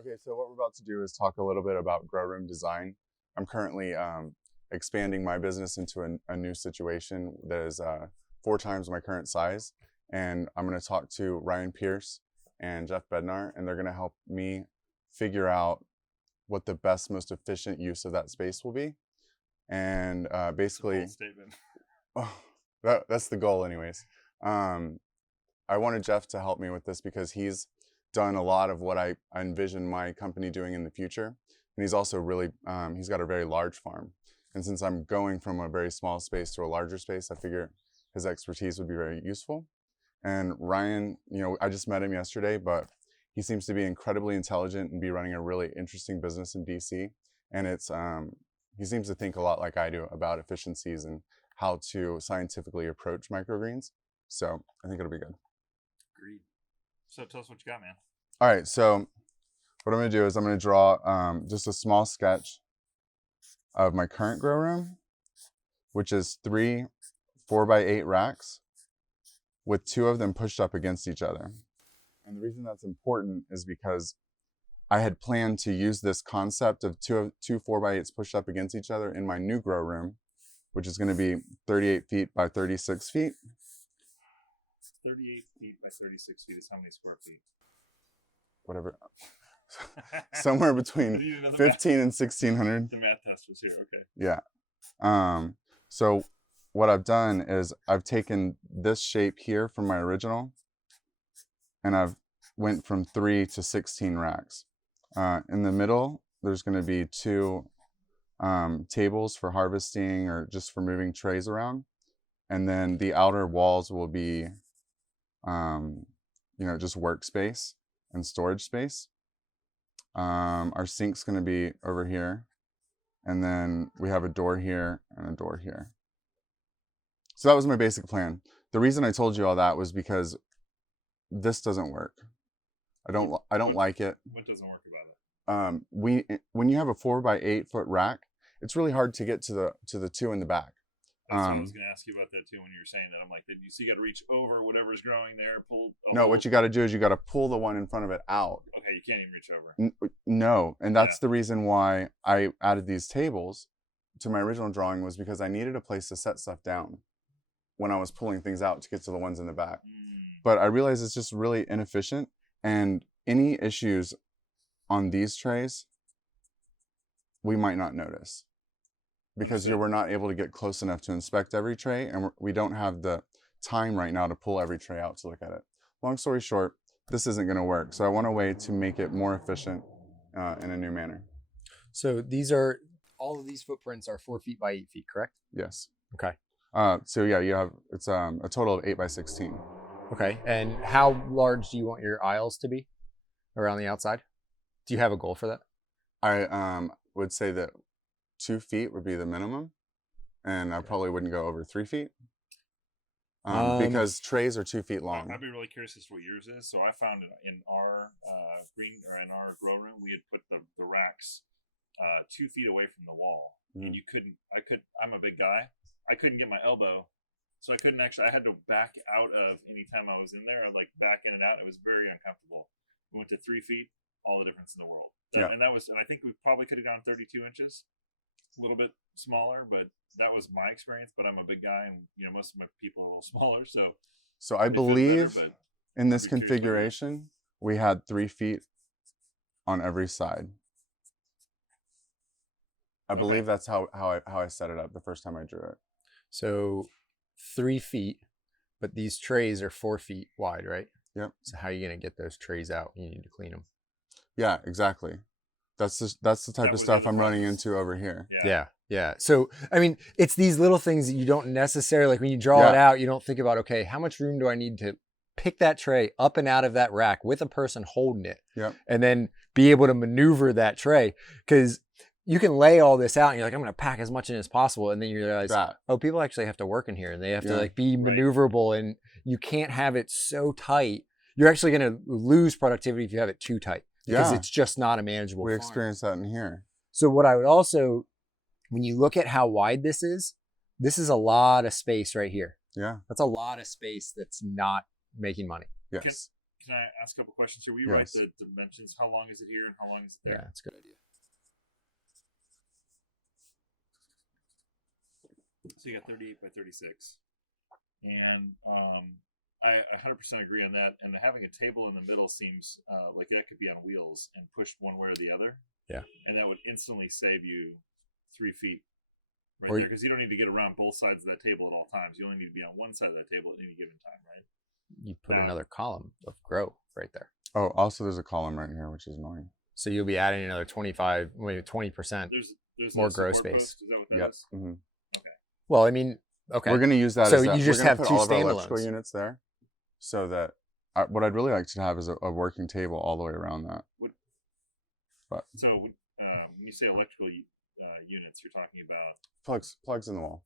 Okay, so what we're about to do is talk a little bit about grow room design. I'm currently expanding my business into a new situation that is 4 times my current size. And I'm going to talk to Ryan Pierce and Jeff Bednar, and they're going to help me figure out what the best, most efficient use of that space will be. And basically, statement. That's the goal anyways. I wanted Jeff to help me with this because he's done a lot of what I envision my company doing in the future. And he's also really, he's got a very large farm. And since I'm going from a very small space to a larger space, I figure his expertise would be very useful. And Ryan, I just met him yesterday, but he seems to be incredibly intelligent and be running a really interesting business in DC. And he seems to think a lot like I do about efficiencies and how to scientifically approach microgreens. So I think it'll be good. Agreed. So tell us what you got, man. All right, so what I'm going to do is I'm going to draw just a small sketch of my current grow room, which is 3 4x8 racks with 2 of them pushed up against each other. And the reason that's important is because I had planned to use this concept of two 4x8s pushed up against each other in my new grow room, which is going to be 38 feet by 36 feet. 38 feet by 36 feet is how many square feet? Whatever. Somewhere between 15 and 1600. The math test was here, okay. Yeah. So what I've done is I've taken this shape here from my original, and I've went from 3 to 16 racks. In the middle, there's going to be 2 tables for harvesting or just for moving trays around. And then the outer walls will be, just workspace and storage space. Our sink's going to be over here. And then we have a door here and a door here. So that was my basic plan. The reason I told you all that was because this doesn't work. I don't like it. What doesn't work about it? When you have a 4x8 foot rack, it's really hard to get to the 2 in the back. That's what I was going to ask you about that too when you were saying that. I'm like, you got to reach over whatever's growing there, pull. No, what you got to do is you got to pull the one in front of it out. Okay, you can't even reach over. No, and that's the reason why I added these tables to my original drawing, was because I needed a place to set stuff down when I was pulling things out to get to the ones in the back. But I realized it's just really inefficient, and any issues on these trays we might not notice, because we're not able to get close enough to inspect every tray, and we don't have the time right now to pull every tray out to look at it. Long story short, this isn't going to work. So I want a way to make it more efficient in a new manner. So all of these footprints are 4 feet by 8 feet, correct? Yes. Okay. So yeah, it's a total of 8 by 16. Okay. And how large do you want your aisles to be around the outside? Do you have a goal for that? I would say that 2 feet would be the minimum, and I probably wouldn't go over 3 feet because trays are 2 feet long. I'd be really curious as to what yours is. So I found in our in our grow room, we had put the racks 2 feet away from the wall, and I'm a big guy. I couldn't get my elbow, so I couldn't actually. I had to back out of any time I was in there. I'd like back in and out. It was very uncomfortable. We went to 3 feet, all the difference in the world. And I think we probably could have gone 32 inches. A little bit smaller, but that was my experience. But I'm a big guy, and most of my people are a little smaller. So I believe in this configuration we had 3 feet on every side. I believe that's how I set it up the first time I drew it. So 3 feet, but these trays are 4 feet wide, right? Yep. So how are you going to get those trays out? You need to clean them. Yeah, exactly. That's the type of stuff I'm running into over here. Yeah. So, I mean, it's these little things that you don't necessarily, like when you draw it out, you don't think about, okay, how much room do I need to pick that tray up and out of that rack with a person holding it? Yep. And then be able to maneuver that tray. Because you can lay all this out and you're like, I'm going to pack as much in as possible. And then you realize, people actually have to work in here, and they have to be maneuverable, and you can't have it so tight. You're actually going to lose productivity if you have it too tight. Because it's just not a manageable farm. Experience that in here. So what I would also, when you look at how wide this is a lot of space right here. Yeah. That's a lot of space that's not making money. Yes. can I ask a couple questions here? Will you write Yes. the dimensions? How long is it here and how long is it there? Yeah, that's a good idea. So you got 38 by 36. And I 100% agree on that. And having a table in the middle seems like that could be on wheels and pushed one way or the other. Yeah. And that would instantly save you 3 feet right Or- there. Because you don't need to get around both sides of that table at all times. You only need to be on one side of that table at any given time, right? You put another column of grow right there. Oh, also there's a column right here, which is annoying. So you'll be adding another 25, maybe 20%. There's More a grow support space. post? Is that what that Yep. is? Mhm. Well, I mean, okay. We're going to use that So as that. you just we're gonna have put two all of our electrical standalones. units there, so that what I'd really like to have is a working table all the way around that. So when you say electrical units, you're talking about. Plugs in the wall.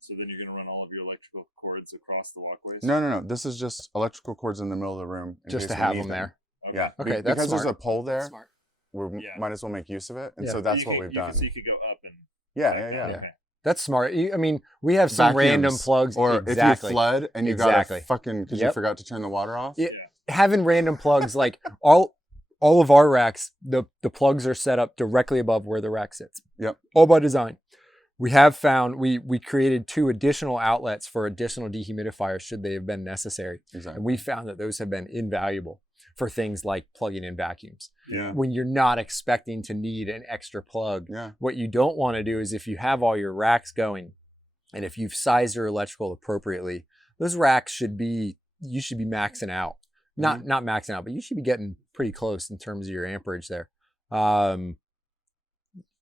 So then you're going to run all of your electrical cords across the walkways? No. This is just electrical cords in the middle of the room. in Just case to we have need them there. Okay. Yeah. Okay, that's because there's smart. a pole there. Smart. We Yeah. might as well make use of it, and Yeah. so that's what we've done. So you could go up and. Yeah. Okay. That's smart. I mean, we have some random Vacuums. plugs. Or exactly. if you flood and you Exactly. got fucking because you Yep. forgot to turn the water off. Yeah. Having random plugs, like all of our racks, the plugs are set up directly above where the rack sits. Yep. All by design. We have found we created 2 additional outlets for additional dehumidifiers should they have been necessary. Exactly. And we found that those have been invaluable for things like plugging in vacuums. Yeah. When you're not expecting to need an extra plug, Yeah. what you don't want to do is if you have all your racks going and if you've sized your electrical appropriately, those racks you should be maxing out. Not maxing out, but you should be getting pretty close in terms of your amperage there.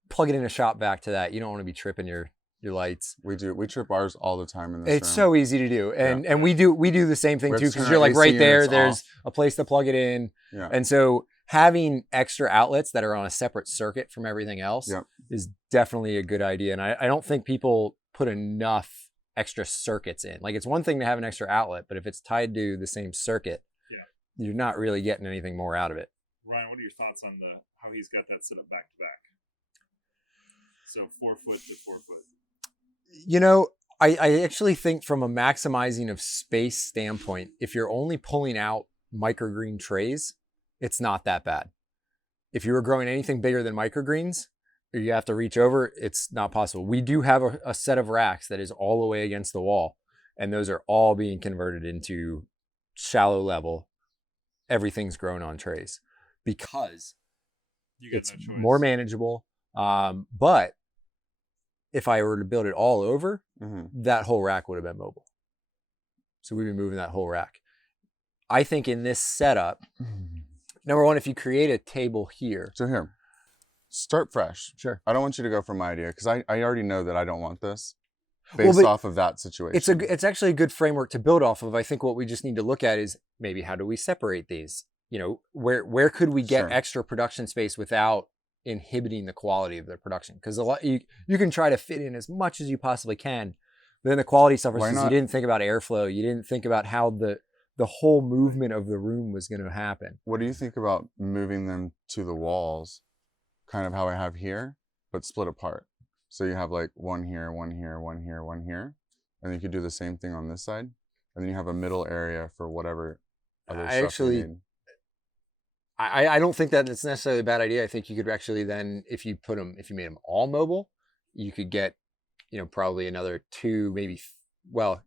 Plug it in a shop vac to that. You don't want to be tripping your lights. We do. We trip ours all the time in this It's room. so easy to do. And we do the same thing We have too, to because turn you're our like right AC there, units there's off. a place to plug it in. Yeah. And so having extra outlets that are on a separate circuit from everything else Yep. is definitely a good idea. And I don't think people put enough extra circuits in. Like it's one thing to have an extra outlet, but if it's tied to the same circuit, you're not really getting anything more out of it. Ryan, what are your thoughts on how he's got that set up back to back? So 4 foot to 4 foot. You know, I actually think from a maximizing of space standpoint, if you're only pulling out microgreen trays, it's not that bad. If you were growing anything bigger than microgreens, or you have to reach over, it's not possible. We do have a set of racks that is all the way against the wall, and those are all being converted into shallow level. Everything's grown on trays because You got it's no choice. more manageable. But if I were to build it all over, that whole rack would have been mobile. So we've been moving that whole rack. I think in this setup, number one, if you create a table here. So here, start fresh. Sure. I don't want you to go from my idea because I already know that I don't want this based off of that situation. It's actually a good framework to build off of. I think what we just need to look at is maybe how do we separate these? You know, where could we get extra production space without inhibiting the quality of their production? Because a lot you can try to fit in as much as you possibly can, but then the quality suffers because you didn't think about airflow. You didn't think about how the whole movement of the room was going to happen. What do you think about moving them to the walls, kind of how I have here, but split apart? So you have like one here, one here, one here, one here, and you could do the same thing on this side, and then you have a middle area for whatever other stuff you need. I don't think that it's necessarily a bad idea. I think you could actually then, if you made them all mobile, you could get, probably another 2, maybe,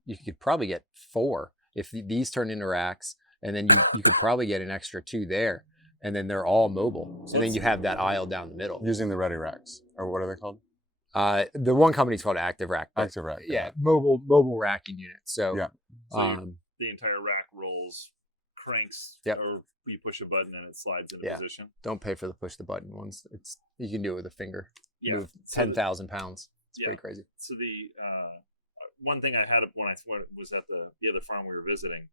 you could probably get 4 if these turn into racks, and then you could probably get an extra 2 there, and then they're all mobile. And then you have that aisle down the middle. Using the ready racks, or what are they called? The one company's called Active Rack. Active Rack. Yeah, mobile racking unit. So, yeah. The entire rack rolls, cranks, Yep. or you push a button and it slides into position. Don't pay for the push the button ones. You can do it with a finger. Yeah. Move 10,000 pounds. It's pretty crazy. So the one thing I had when I was at the other farm we were visiting,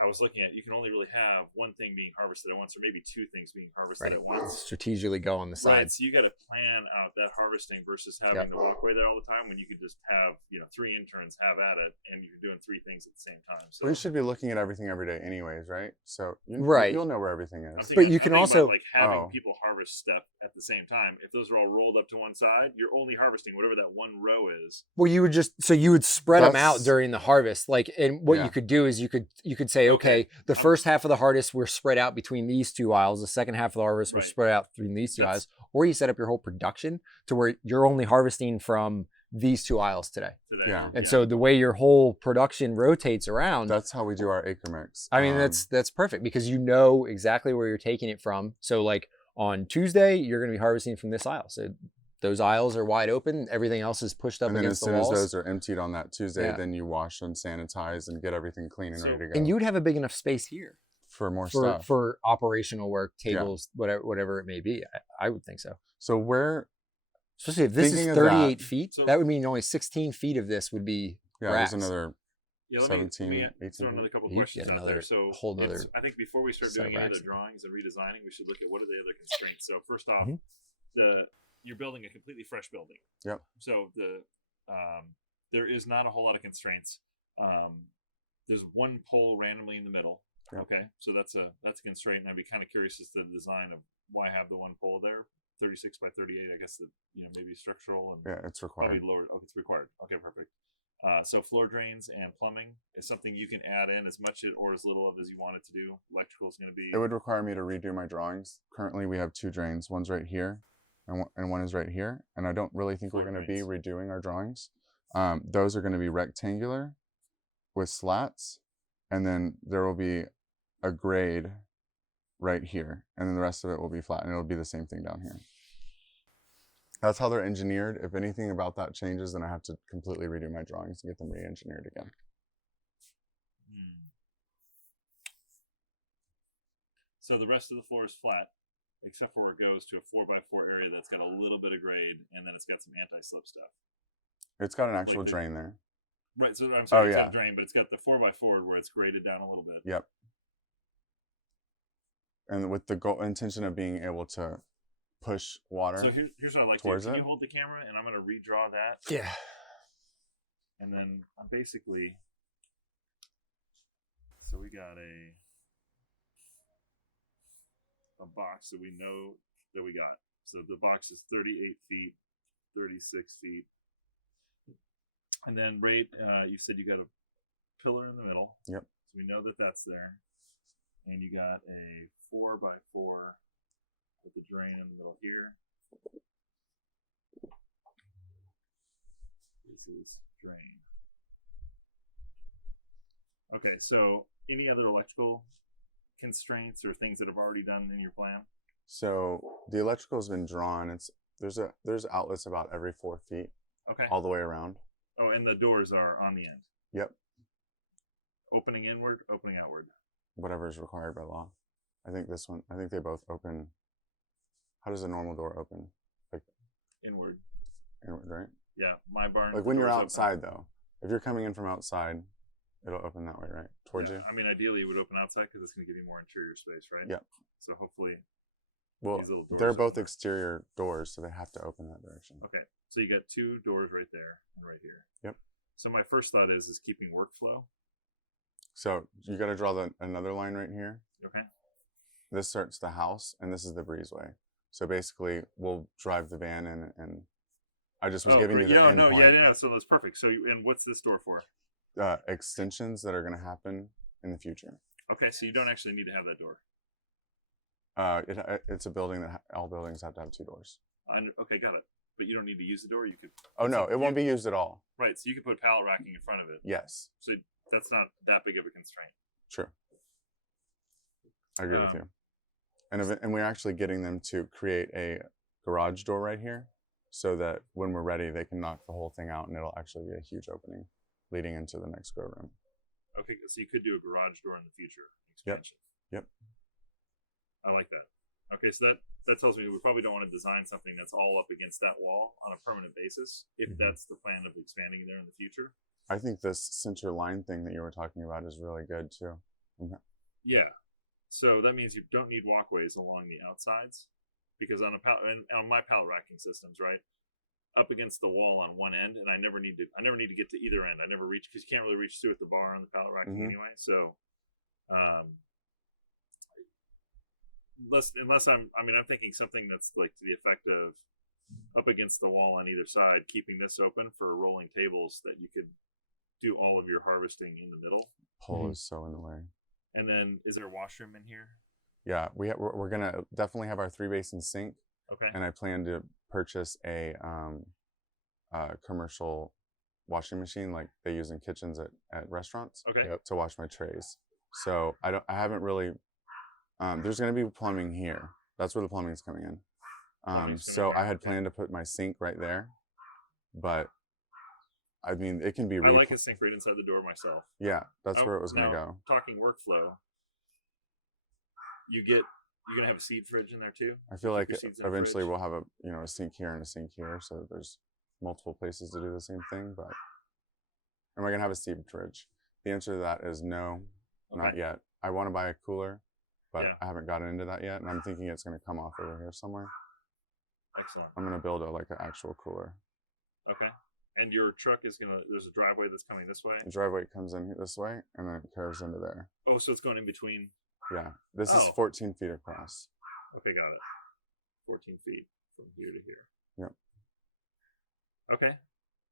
I was looking at, you can only really have one thing being harvested at once, or maybe 2 things being harvested at once. Strategically go on the Right. sides. So you got to plan out that harvesting versus having the walkway there all the time, when you could just have 3 interns have at it, and you're doing 3 things at the same time. So We should be looking at everything every day, anyways, right? So you'll know where everything is. But you can also like having people harvest stuff at the same time. If those are all rolled up to one side, you're only harvesting whatever that one row is. Well, you would spread them out during the harvest. Like, and what you could do is you could could say, okay, the I'm- first half of the harvest were spread out between these two aisles. The second half of the harvest was Right. spread out between these two aisles. Or you set up your whole production to where you're only harvesting from these two aisles today. Yeah. And so the way your whole production rotates around, That's how we do our acre mix. I mean, that's perfect because you know exactly where you're taking it from. So like on Tuesday, you're going to be harvesting from this aisle. So those aisles are wide open. Everything else is pushed up and then against as the soon walls. as those are emptied on that Tuesday, Yeah. then you wash and sanitize and get everything clean and ready to go. And you would have a big enough space here for more stuff. For operational work, tables, whatever it may be. I would think so. So where, especially if this is thinking of 38 that- feet, So- that would mean only 16 feet of this would be yeah, racks. there's another Yeah, let 17, me 18 throw another couple You questions get out another there. So whole nother I think before we start set doing of any of racks. the drawings and redesigning, we should look at what are the other constraints. So first off, Mhm. you're building a completely fresh building. Yep. So there is not a whole lot of constraints. There's one pole randomly in the middle. Yep. Okay, so that's a constraint, and I'd be kind of curious as to the design of why have the one pole there. 36 by 38. I guess maybe structural and Yeah, it's probably required. lower. Oh, it's required. Okay, perfect. So floor drains and plumbing is something you can add in as much or as little of as you want it to do. Electrical is going to be. It would require me to redo my drawings. Currently, we have two drains. One's right here, and one is right here. And I don't really think we're Floor going to be drains. redoing our drawings. Those are going to be rectangular with slats, and then there will be a grade right here, and then the rest of it will be flat, and it'll be the same thing down here. That's how they're engineered. If anything about that changes, then I have to completely redo my drawings and get them re-engineered again. So the rest of the floor is flat, except for where it goes to a 4x4 area that's got a little bit of grade, and then it's got some anti-slip stuff. It's got an actual Like the- drain there. Right. So I'm sorry, Oh, it's yeah. got a drain, but it's got the 4x4 where it's graded down a little bit. Yep. And with the intention of being able to push water. So here's what I like to do. towards Can it. you hold the camera, and I'm going to redraw that, Yeah. and then I'm basically. So we got a box that we know that we got. So the box is 38 feet, 36 feet. And then you said you got a pillar in the middle. Yep. So we know that that's there. And you got a 4x4 with the drain in the middle here. This is drain. Okay, so any other electrical constraints or things that have already done in your plan? So the electrical has been drawn. There's outlets about every 4 feet Okay. all the way around. Oh, and the doors are on the end. Yep. Opening inward, opening outward. Whatever is required by law. I think they both open. How does a normal door open? Like Inward. inward, right? Yeah, my barn. Like the when you're door's outside though. If you're coming in from outside, it'll open that way, right? Towards open. you? I mean, ideally, it would open outside because it's going to give you more interior space, right? Yep. So hopefully, Well, these little doors they're both open. exterior doors, so they have to open that direction. Okay, so you got two doors right there and right here. Yep. So my first thought is keeping workflow. So you got to draw another line right here. Okay. This starts the house, and this is the breezeway. So basically, we'll drive the van in, and I just was giving you the end point. Yeah. So that's perfect. So and what's this door for? Extensions that are going to happen in the future. Okay, so you don't actually need to have that door. It's a building that all buildings have to have two doors. Okay, got it. But you don't need to use the door. You could. Oh no, So it won't be used at all. Right, so you could put pallet racking in front of it. Yes, So that's not that big of a constraint. true. I agree with you. And we're actually getting them to create a garage door right here, so that when we're ready, they can knock the whole thing out, and it'll actually be a huge opening leading into the next grow room. Okay, so you could do a garage door in the future Yep. expansion. Yep. I like that. Okay, so that tells me we probably don't want to design something that's all up against that wall on a permanent basis if Mhm. that's the plan of expanding there in the future. I think this center line thing that you were talking about is really good too. Yeah. So that means you don't need walkways along the outsides because on on my pallet racking systems, right, up against the wall on one end, and I never need to get to either end. I never reach because you can't really reach through at the bar on the pallet racking Mhm. anyway. So, unless I'm thinking something that's like to the effect of up against the wall on either side, keeping this open for rolling tables that you could do all of your harvesting in the middle. Pole Mhm. is so in the way. And then is there a washroom in here? Yeah, we're gonna definitely have our 3-basin sink, Okay. and I plan to purchase a commercial washing machine like they use in kitchens at restaurants. Okay. To wash my trays. So I haven't really. There's gonna be plumbing here. That's where the plumbing's coming in. So I had planned to put my sink right there, but I mean it can be. I like a sink right inside the door myself. Yeah, that's where it was gonna go. Talking workflow, you're gonna have a seed fridge in there too. I feel like eventually we'll have a sink here and a sink here, so there's multiple places to do the same thing. But am I gonna have a seed fridge? The answer to that is no, not yet. I want to buy a cooler, but I haven't gotten into that yet, and I'm thinking it's gonna come off over here somewhere. Excellent. I'm gonna build an actual cooler. Okay. And your truck is there's a driveway that's coming this way? The driveway comes in this way, and then it curves into there. Oh, so it's going in between? Yeah. This is 14 feet across. Okay, got it. 14 feet from here to here. Yep. Okay.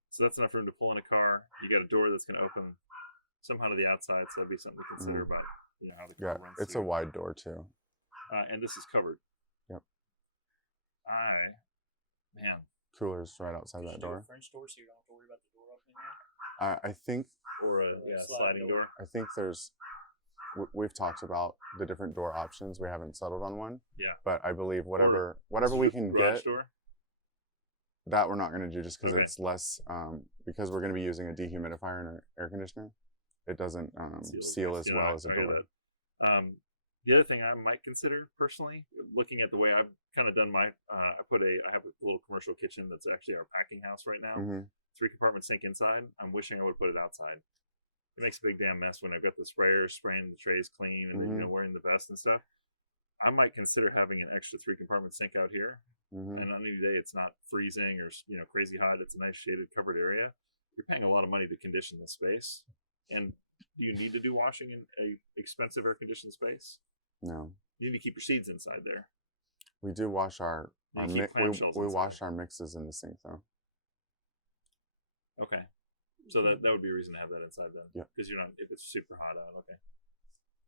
So that's enough room to pull in a car. You got a door that's going to open somehow to the outside, so that'd be something to consider about how the car runs. It's through. a wide door, too. And this is covered. Yep. Man. Cooler's right outside that door. French door, so you don't have to worry about the door opening there. I think. Or a sliding door. I think we've talked about the different door options. We haven't settled on one. Yeah. But I believe whatever we can get, door? that we're not going to do just because it's less. Because we're going to be using a dehumidifier in our air conditioner. It doesn't seal as well as a door. The other thing I might consider personally, looking at the way I've kind of done I have a little commercial kitchen that's actually our packing house right now. 3-compartment sink inside. I'm wishing I would put it outside. It makes a big damn mess when I've got the sprayers spraying the trays clean and then, wearing the vest and stuff. I might consider having an extra 3-compartment sink out here. And on any day it's not freezing or crazy hot. It's a nice shaded covered area. You're paying a lot of money to condition this space. And do you need to do washing in a expensive air conditioned space? No. You need to keep your seeds inside there. We do wash we wash our mixes in the sink though. Okay. So that would be a reason to have that inside then. Yeah. Because you're not, if it's super hot out, okay.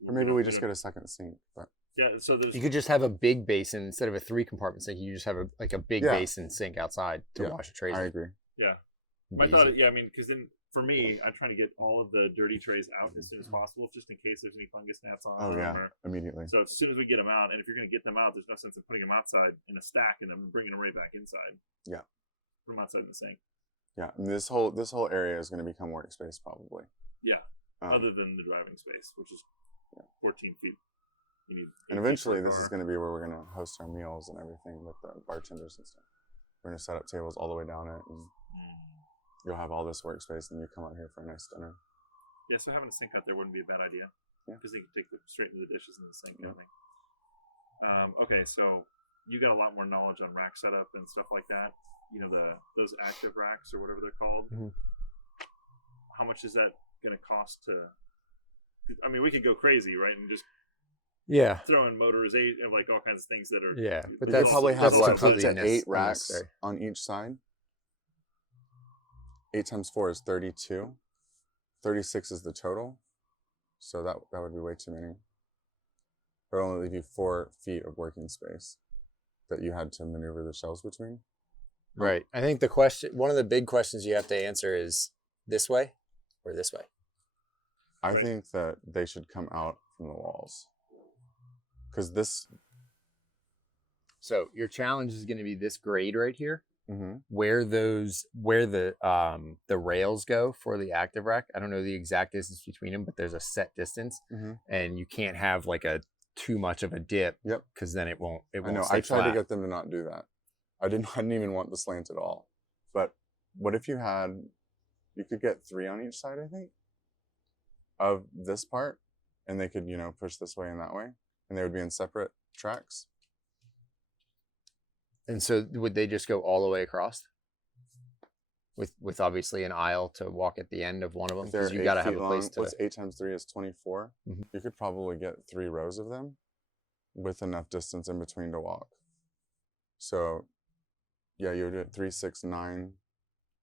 Or maybe we just get a second sink. But yeah, so you could just have a big basin instead of a 3-compartment sink. You just have a big basin sink outside to wash your trays. I agree. Yeah. My thought, because then for me, I'm trying to get all of the dirty trays out as soon as possible, just in case there's any fungus gnats on them. Oh yeah, immediately. So as soon as we get them out, and if you're going to get them out, there's no sense in putting them outside in a stack and then bringing them right back inside. Yeah. Put them outside in the sink. Yeah, and this whole area is going to become workspace probably. Yeah. Other than the driving space, which is 14 feet. And eventually, this is going to be where we're going to host our meals and everything with the bartenders and stuff. We're going to set up tables all the way down it, and you'll have all this workspace, and you come out here for a nice dinner. Yeah, so having a sink out there wouldn't be a bad idea. Yeah. Because they can take straight into the dishes in the sink, I think. Okay, so you got a lot more knowledge on rack setup and stuff like that. Those active racks or whatever they're called. How much is that going to cost to? I mean, we could go crazy, right, and just throw in motorization and like all kinds of things that are but that's probably have up to 8 racks on each side. 8 times 4 is 32. 36 is the total, so that would be way too many. But only leave you 4 feet of working space that you had to maneuver the shelves between. Right. I think one of the big questions you have to answer is this way or this way. I think that they should come out from the walls. Because this. So your challenge is going to be this grade right here, where the rails go for the active rack. I don't know the exact distance between them, but there's a set distance, and you can't have like too much of a dip. Yep. Because then it won't. I know. I tried to get them to not do that. I didn't even want the slant at all. But what if you could get 3 on each side, I think, of this part, and they could, push this way and that way, and they would be in separate tracks. And so would they just go all the way across? With obviously an aisle to walk at the end of one of them? Because you got to have a place to... What's 8 times 3 is 24. You could probably get 3 rows of them with enough distance in between to walk. So, yeah, you would do it 3, 6, 9.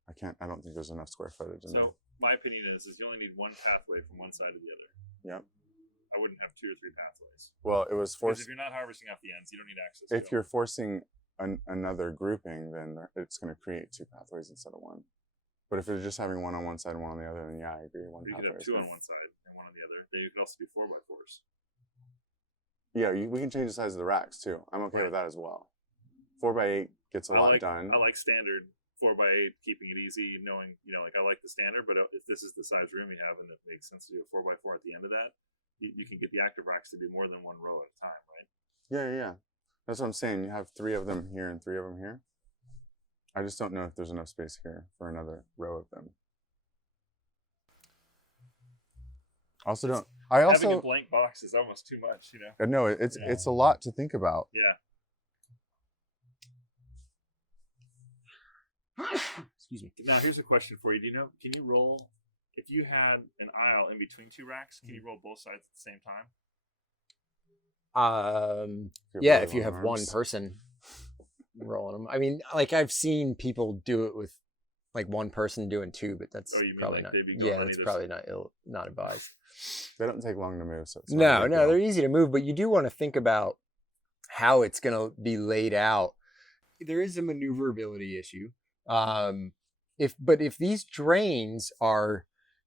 I don't think there's enough square footage in there. So my opinion is you only need one pathway from one side to the other. Yep. I wouldn't have 2 or 3 pathways. Well, it was Because forced. if you're not harvesting off the ends, you don't need access to If you're forcing another grouping, then it's going to create 2 pathways instead of 1. But if you're just having one on one side and one on the other, then yeah, I agree. One you could pathway have is 2 good. on one side and 1 on the other. Then you could also do 4x4s. Yeah, we can change the size of the racks too. I'm okay with that as well. 4x8 gets a lot done. I like standard 4x8, keeping it easy, knowing, like I like the standard, but if this is the size room you have and it makes sense to do a 4x4 at the end of that, you can get the active racks to do more than 1 row at a time, right? Yeah. That's what I'm saying. You have 3 of them here and 3 of them here. I just don't know if there's enough space here for another row of them. Having a blank box is almost too much, No, it's a lot to think about. Yeah. Excuse me. Now here's a question for you. Can you roll, if you had an aisle in between 2 racks, can you roll both sides at the same time? Yeah, if you have one person rolling them. I mean, like I've seen people do it with like one person doing 2, but that's probably not. Yeah, that's probably not advised. They don't take long to move, so it's no, they're easy to move, but you do want to think about how it's going to be laid out. There is a maneuverability issue. If these drains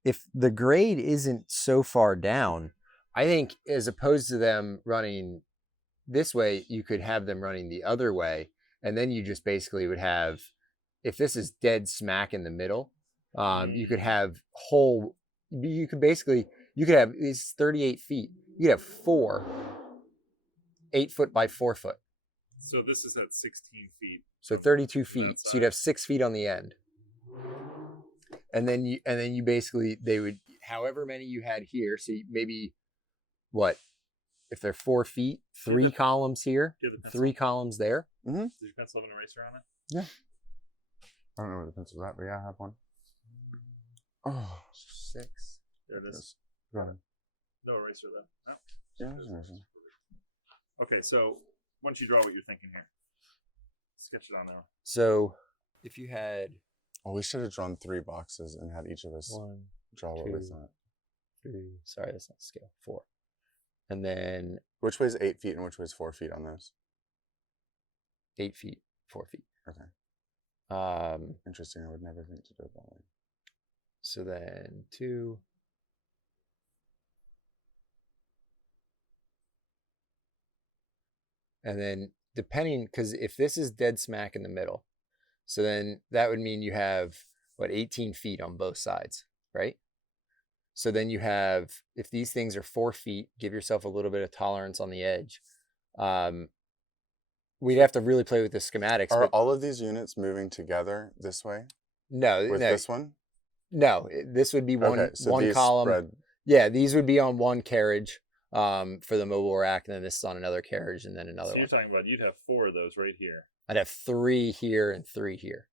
if the grade isn't so far down, I think as opposed to them running this way, you could have them running the other way. And then you just basically would have, if this is dead smack in the middle, you could have you could have these 38 feet. You could have 4 8-foot by 4-foot. So this is at 16 feet. So 32 feet. So you'd have 6 feet on the end. And then you basically, they would, however many you had here. So maybe what, if they're 4 feet, 3 columns here, 3 columns there. Mm-hmm. Does your pencil have an eraser on it? Yeah. I don't know where the pencil's at, but yeah, I have one. Oh, 6. There it is. Go ahead. No eraser then. No. Yeah, there's an eraser. Okay, so once you draw what you're thinking here, sketch it on there. So if you had... Oh, we should have drawn 3 boxes and had each of us draw what we thought. 3. Sorry, that's not scale. 4. And then... Which way is 8 feet and which way is 4 feet on those? 8 feet, 4 feet. Okay. Interesting. I would never think to do it that way. So then 2. And then depending, because if this is dead smack in the middle, so then that would mean you have, 18 feet on both sides, right? So then you have, if these things are 4 feet, give yourself a little bit of tolerance on the edge. We'd have to really play with the schematics. Are all of these units moving together this way? No. With this one? No, this would be one column. Spread. Yeah, these would be on one carriage for the mobile rack, and then this is on another carriage, and then another So one. you're talking about you'd have 4 of those right here. I'd have 3 here and 3 here.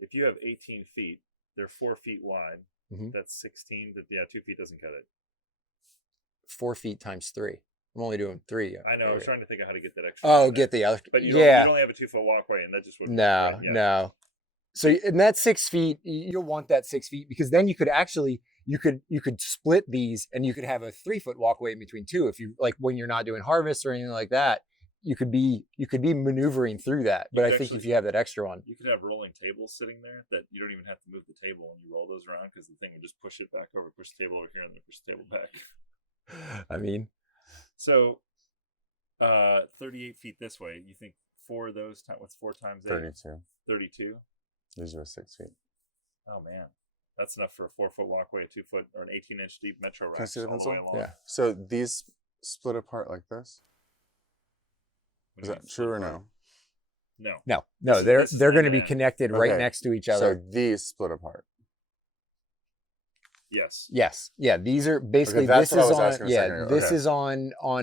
If you have 18 feet, they're 4 feet wide. Mm-hmm. That's 16. 2 feet doesn't cut it. 4 feet times 3. I'm only doing 3. I know. I was trying to think of how to get that extra. Oh, get the other. But you'd only have a 2-foot walkway, and that just wouldn't. No, no. So in that 6 feet, you'll want that 6 feet because then you could actually you could split these and you could have a 3-foot walkway in between 2 if you like when you're not doing harvest or anything like that. You could be maneuvering through that. But I think if you have that extra one, you could have rolling tables sitting there that you don't even have to move the table when you roll those around because the thing would just push it back over, push the table over here, and then push the table back. I mean, so 38 feet this way. You think 4 of those times what's 4 times 8? 32. 32. These are 6 feet. Oh man, that's enough for a 4-foot walkway, a 2-foot or an 18-inch deep metro rack. Can I see the pencil? Yeah. So these split apart like this. Is that true or no? No. They're going to be connected right next to each other. So these split apart. Yes. Yeah. These are basically Okay, this is on. Yeah, this is on a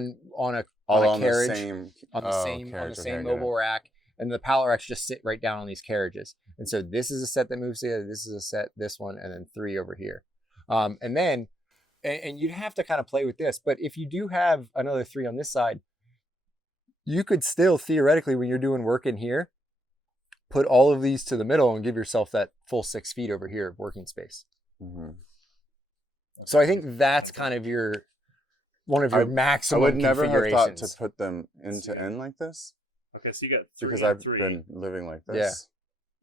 carriage on the same mobile rack, and the pallet racks just sit right down on these carriages. And so this is a set that moves together. This is a set. This one, and then 3 over here. And then you'd have to kind of play with this. But if you do have another 3 on this side, you could still theoretically, when you're doing work in here, put all of these to the middle and give yourself that full 6 feet over here of working space. Mm-hmm. So I think that's kind of one of your I maximum would never have thought to configurations. put them end to end like this Okay, so you got 3 because and I've 3. been living like Yeah. this.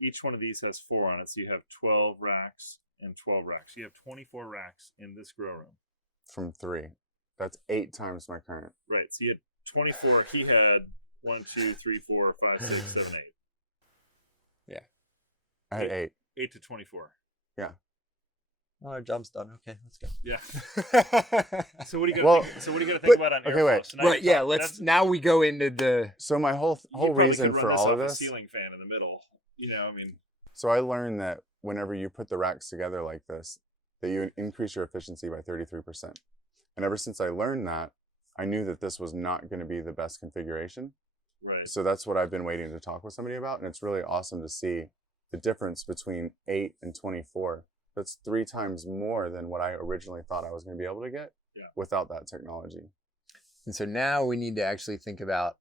Each one of these has 4 on it, so you have 12 racks and 12 racks. You have 24 racks in this grow room. From 3. That's 8 times my current. Right. So you had 24. He had 1, 2, 3, 4, 5, 6, 7, 8. Yeah. I had 8. 8 to 24. Yeah. Oh, our job's done. Okay, let's go. Yeah. So what do you got? Well, so what do you got to think but- about on okay, airflow? wait. So now Right. you Yeah. thought- Let's. Now we go into the. So my whole you probably reason could run for this all off of a this. ceiling fan in the middle. You know, I mean, So I learned that whenever you put the racks together like this, that you increase your efficiency by 33%. And ever since I learned that, I knew that this was not going to be the best configuration. right. So that's what I've been waiting to talk with somebody about. And it's really awesome to see the difference between 8 and 24. That's 3 times more than what I originally thought I was going to be able to get without that technology. And so now we need to actually think about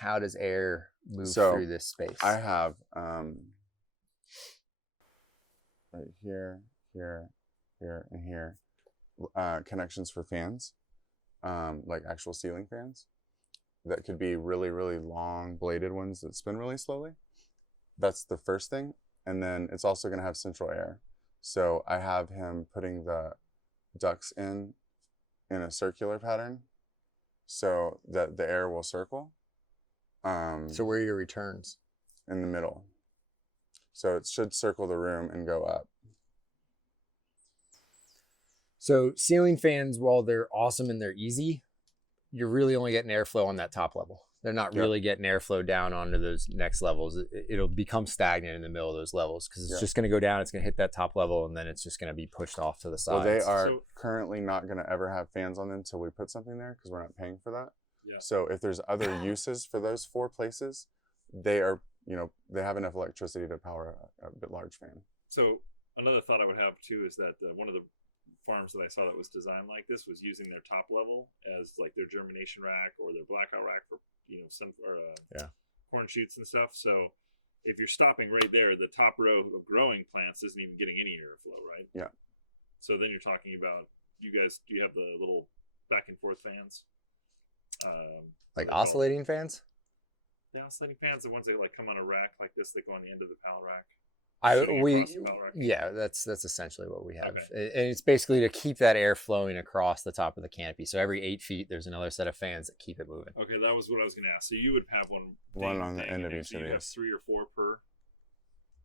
how does air move So, through this space. I have right here, here, here, and here connections for fans, like actual ceiling fans that could be really, really long bladed ones that spin really slowly. That's the first thing. And then it's also going to have central air. So I have him putting the ducts in a circular pattern so that the air will circle. So where are your returns? In the middle. So it should circle the room and go up. So ceiling fans, while they're awesome and they're easy, you're really only getting airflow on that top level. They're not really getting airflow down onto those next levels. It'll become stagnant in the middle of those levels because it's just going to go down. It's going to hit that top level, and then it's just going to be pushed off to the sides. Well, they are currently not going to ever have fans on them until we put something there because we're not paying for that. Yeah. So if there's other uses for those 4 places, they are, they have enough electricity to power a bit large fan. So another thought I would have too is that one of the farms that I saw that was designed like this was using their top level as like their germination rack or their blackout rack for corn shoots and stuff. So if you're stopping right there, the top row of growing plants isn't even getting any airflow, right? Yeah. So then you're talking about do you have the little back and forth fans? Like oscillating fans? The oscillating fans, the ones that like come on a rack like this that go on the end of the pallet rack. That's essentially what we have. Okay. And it's basically to keep that air flowing across the top of the canopy. So every 8 feet, there's another set of fans that keep it moving. Okay, that was what I was going to ask. So you would have one on the end of each so of you have these. 3 or 4 per.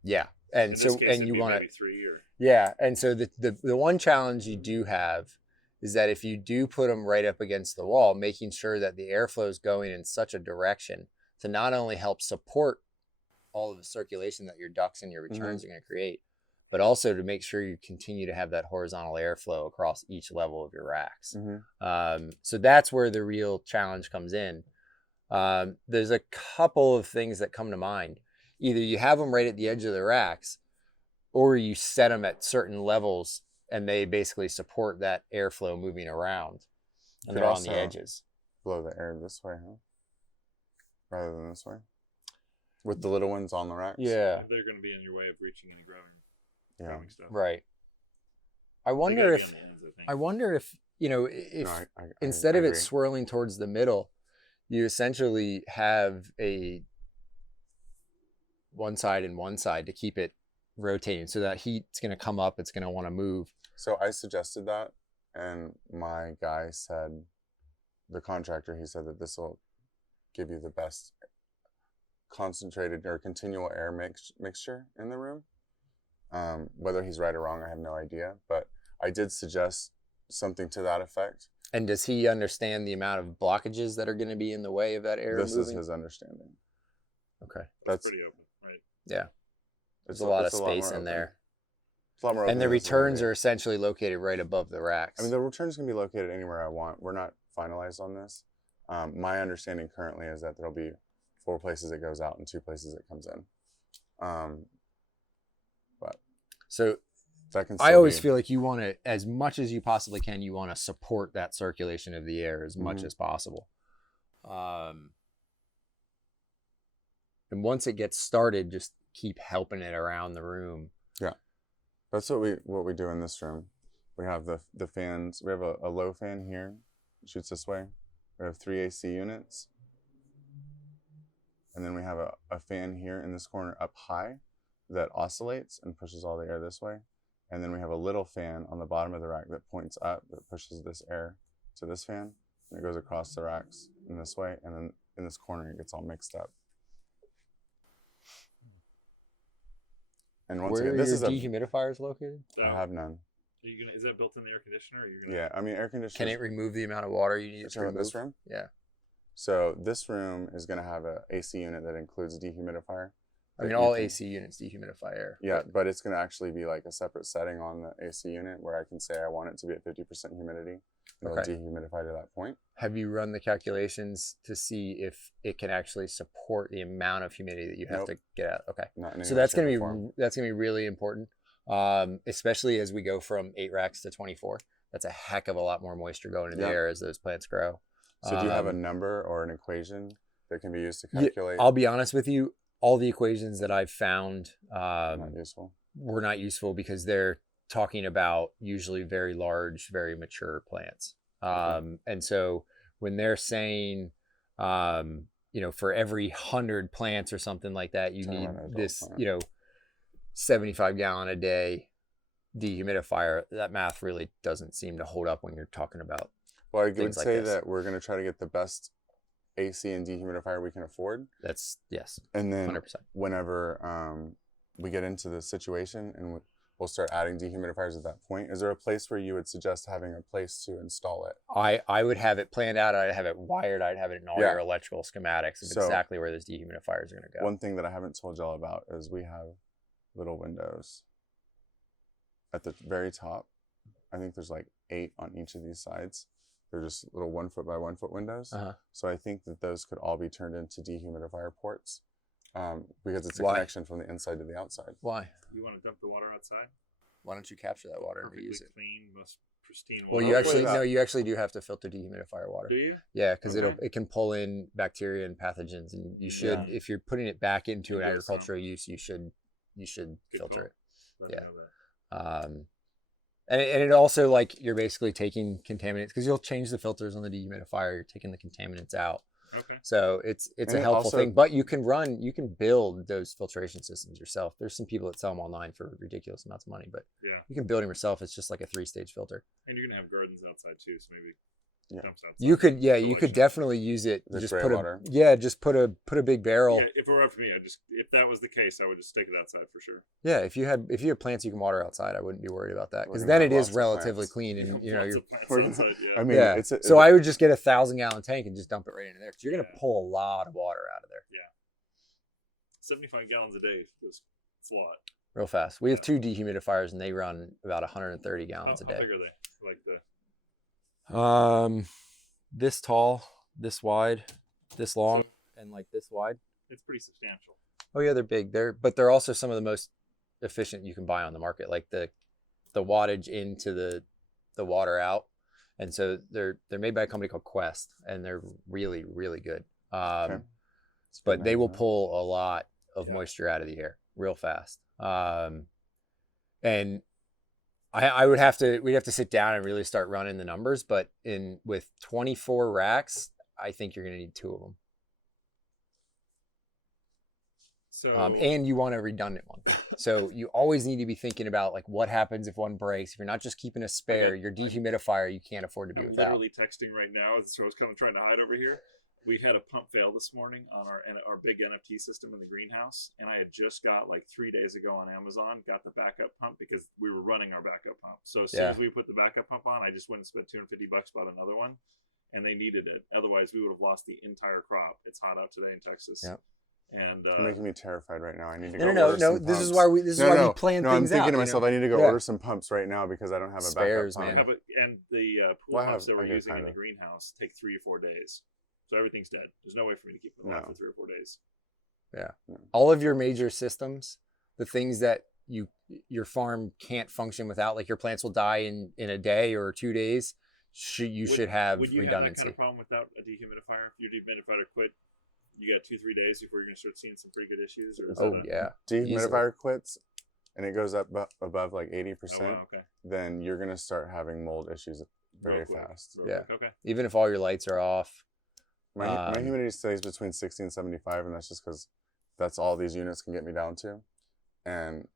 Yeah, and In so this case, and it'd you be want maybe to 3 or and so the one challenge you do have is that if you do put them right up against the wall, making sure that the airflow is going in such a direction to not only help support all of the circulation that your ducts and your returns are going to create, but also to make sure you continue to have that horizontal airflow across each level of your racks. So that's where the real challenge comes in. There's a couple of things that come to mind. Either you have them right at the edge of the racks, or you set them at certain levels and they basically support that airflow moving around, and they're on the edges. Blow the air this way, huh? Rather than this way? With the little ones on the racks? Yeah. they're going to be in your way of reaching any growing stuff. Right. I wonder if instead of it swirling towards the middle, you essentially have a one side and one side to keep it rotating, so that heat's going to come up, it's going to want to move. So I suggested that, and my guy said, the contractor, he said that this will give you the best concentrated or continual air mixture in the room. Whether he's right or wrong, I have no idea, but I did suggest something to that effect. And does he understand the amount of blockages that are going to be in the way of that air This moving? is his understanding. Okay. That's pretty open, right? Yeah. There's a lot of space in there. It's a lot more open. And the returns are essentially located right above the racks. I mean, the returns can be located anywhere I want. We're not finalized on this. My understanding currently is that there'll be 4 places it goes out and 2 places it comes in. But so that can I always feel like you want to, as much as you possibly can, you want to support that circulation of the air as much as possible. And once it gets started, just keep helping it around the room. Yeah, that's what we do in this room. We have the fans. We have a low fan here, shoots this way. We have 3 AC units. And then we have a fan here in this corner up high that oscillates and pushes all the air this way. And then we have a little fan on the bottom of the rack that points up that pushes this air to this fan. And it goes across the racks in this way. And then in this corner, it gets all mixed up. And once Where again, are this your is a... dehumidifiers located? I have none. Are you gonna? Is that built in the air conditioner? Or are you gonna? Yeah, I mean, air Can conditioners... it remove the amount of water you need to Talking about remove? this room? Yeah. So this room is going to have a AC unit that includes a dehumidifier. I mean, all AC units dehumidify air. Yeah, but it's going to actually be like a separate setting on the AC unit where I can say I want it to be at 50% humidity. And it'll Okay. dehumidify to that point. Have you run the calculations to see if it can actually support the amount of humidity that you have Nope. to get out? Okay. Not in any So way, that's shape, gonna or be form. really important, especially as we go from 8 racks to 24. That's a heck of a lot more moisture going in the Yeah. air as those plants grow. So do you have a number or an equation that can be used to Yeah, calculate? I'll be honest with you. All the equations that I've found Not useful. were not useful because they're talking about usually very large, very mature plants. And so when they're saying, for every 100 plants or something like that, you Talking need about an adult this, plant. 75 gallon a day dehumidifier, that math really doesn't seem to hold up when you're talking about. Well, I would things like say this. that we're going to try to get the best AC and dehumidifier we can afford. That's yes, And then 100%. whenever we get into the situation and we'll start adding dehumidifiers at that point, is there a place where you would suggest having a place to install it? I would have it planned out. I'd have it wired. I'd have it in all Yeah. your electrical schematics of So- exactly where those dehumidifiers are going to go. One thing that I haven't told y'all about is we have little windows at the very top. I think there's like 8 on each of these sides. They're just little 1 foot by 1 foot windows. Uh-huh. So I think that those could all be turned into dehumidifier ports because it's a Why? connection from the inside to the outside. Why? You want to dump the water outside? Why don't you capture that water and Perfectly reuse it? clean, most pristine water. Well, you Hopefully actually that- do have to filter dehumidifier water. Do you? Yeah, because Okay. it can pull in bacteria and pathogens, and you should, Yeah. if you're putting it back into You an get agricultural use, you should Good filter call. it. Let me Yeah. know that. And it also, like, you're basically taking contaminants because you'll change the filters on the dehumidifier. You're taking the contaminants out, Okay. so it's And a it helpful also- thing. But you can build those filtration systems yourself. There's some people that sell them online for ridiculous amounts of money, but Yeah. you can build them yourself. It's just like a 3-stage filter. And you're gonna have gardens outside too, so maybe Yeah. dumps outside. You could Installation. definitely use it. The Just gray put water. just put a big barrel. Yeah, if it were for me, if that was the case, I would just take it outside for sure. Yeah, if you had plants you can water outside, I wouldn't be worried about that We're because gonna then have it is lots of relatively plants. clean and Lots you're of plants we're gonna- outside, yeah. I mean, yeah. it's So I would just get a 1,000-gallon tank and just dump it right into there because you're gonna Yeah. pull a lot of water out of there 75 gallons a day. It's a lot. real fast. We have Yeah. 2 dehumidifiers and they run about 130 How, gallons a how day. big are they? Like the This tall, this wide, this long, and like this wide. it's pretty substantial. Oh yeah, they're big. But they're also some of the most efficient you can buy on the market. Like the wattage into the water out, and so they're made by a company called Quest, and they're really really good. Okay. It's But good they knowing will that. pull a lot of Yeah. moisture out of the air real fast. And we'd have to sit down and really start running the numbers. But with 24 racks, I think you're gonna need 2 of them. So And you want a redundant one. So you always need to be thinking about like what happens if one breaks. If you're not just keeping a spare, your dehumidifier you can't afford to be I'm without. literally texting right now, so I was kind of trying to hide over here. We had a pump fail this morning on our big NFT system in the greenhouse, and I had just got like 3 days ago on Amazon got the backup pump because we were running our backup pump. So as soon Yeah. as we put the backup pump on, I just went and spent $250, bought another one, and they needed it. Otherwise, we would have lost the entire crop. It's hot out today in Texas. Yep. And You're making me terrified right now. I need to No, go order no. some This is pumps. why we plan No, I'm things thinking out. to myself, I need to go Yeah. order some pumps right now because I don't have a Spares, backup man. pump. and the pool Well, I pumps have- that we're I get using in the kinda. greenhouse take 3 or 4 days. So everything's dead. There's no way for me to keep them alive No. for 3 or 4 days. All of your major systems, the things that your farm can't function without, like your plants will die in a day or 2 days, should have Would you redundancy. have that kind of problem without a dehumidifier? If your dehumidifier quit, you got 2-3 days before you're gonna start seeing some pretty good issues. Or is Oh that a, yeah. Dehumidifier quits and it goes up above like Oh 80%, wow, okay. then you're going to start having mold issues very quick. fast. Real quick. Okay. Even if all your lights are off. My humidity stays between 60 and 75, and that's just because that's all these units can get me down to. And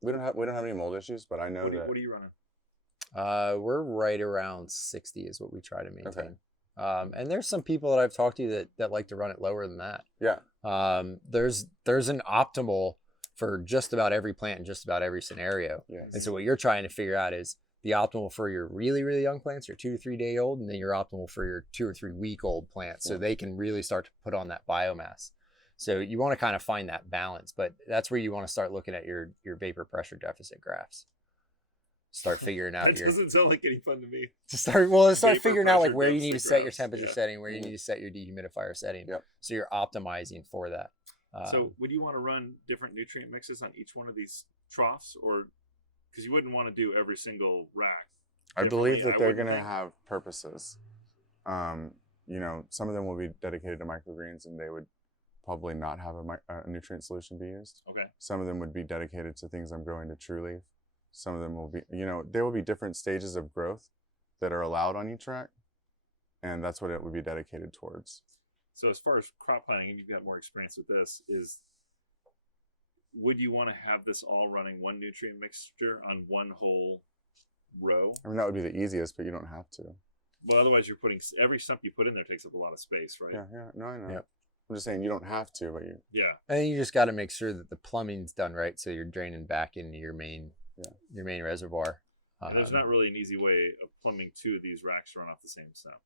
we don't have any mold issues, but I know that. What are you running? We're right around 60 is what we try to maintain. And there's some people that I've talked to that like to run it lower than that. Yeah. There's an optimal for just about every plant in just about every scenario. Yes. And so what you're trying to figure out is the optimal for your really, really young plants, your 2 to 3 day old, and then your optimal for your 2 or 3 week old plants. So they can really start to put on that biomass. So you want to kind of find that balance, but that's where you want to start looking at your vapor pressure deficit graphs. Start figuring out That doesn't sound like any fun to me. start Vapor figuring out like pressure where you need to deficit set your graphs, temperature yeah. setting, where you need to set your dehumidifier setting. Yep. So you're optimizing for that. So would you want to run different nutrient mixes on each one of these troughs, or because you wouldn't want to do every single rack? I believe differently, that they're wouldn't going to think. have purposes. Some of them will be dedicated to microgreens, and they would probably not have a nutrient solution be used. Okay. Some of them would be dedicated to things I'm growing to true leaf. Some of them will be, there will be different stages of growth that are allowed on each rack, and that's what it would be dedicated towards. So as far as crop planning, and you've got more experience with this, would you want to have this all running one nutrient mixture on one whole row? I mean, that would be the easiest, but you don't have to. Well, otherwise you're putting every stump you put in there takes up a lot of space, right? Yeah, no, I know. Yep. I'm just saying you don't have to, but you. Yeah. And you just got to make sure that the plumbing's done right, so you're draining back into your main reservoir. And there's not really an easy way of plumbing 2 of these racks to run off the same stump,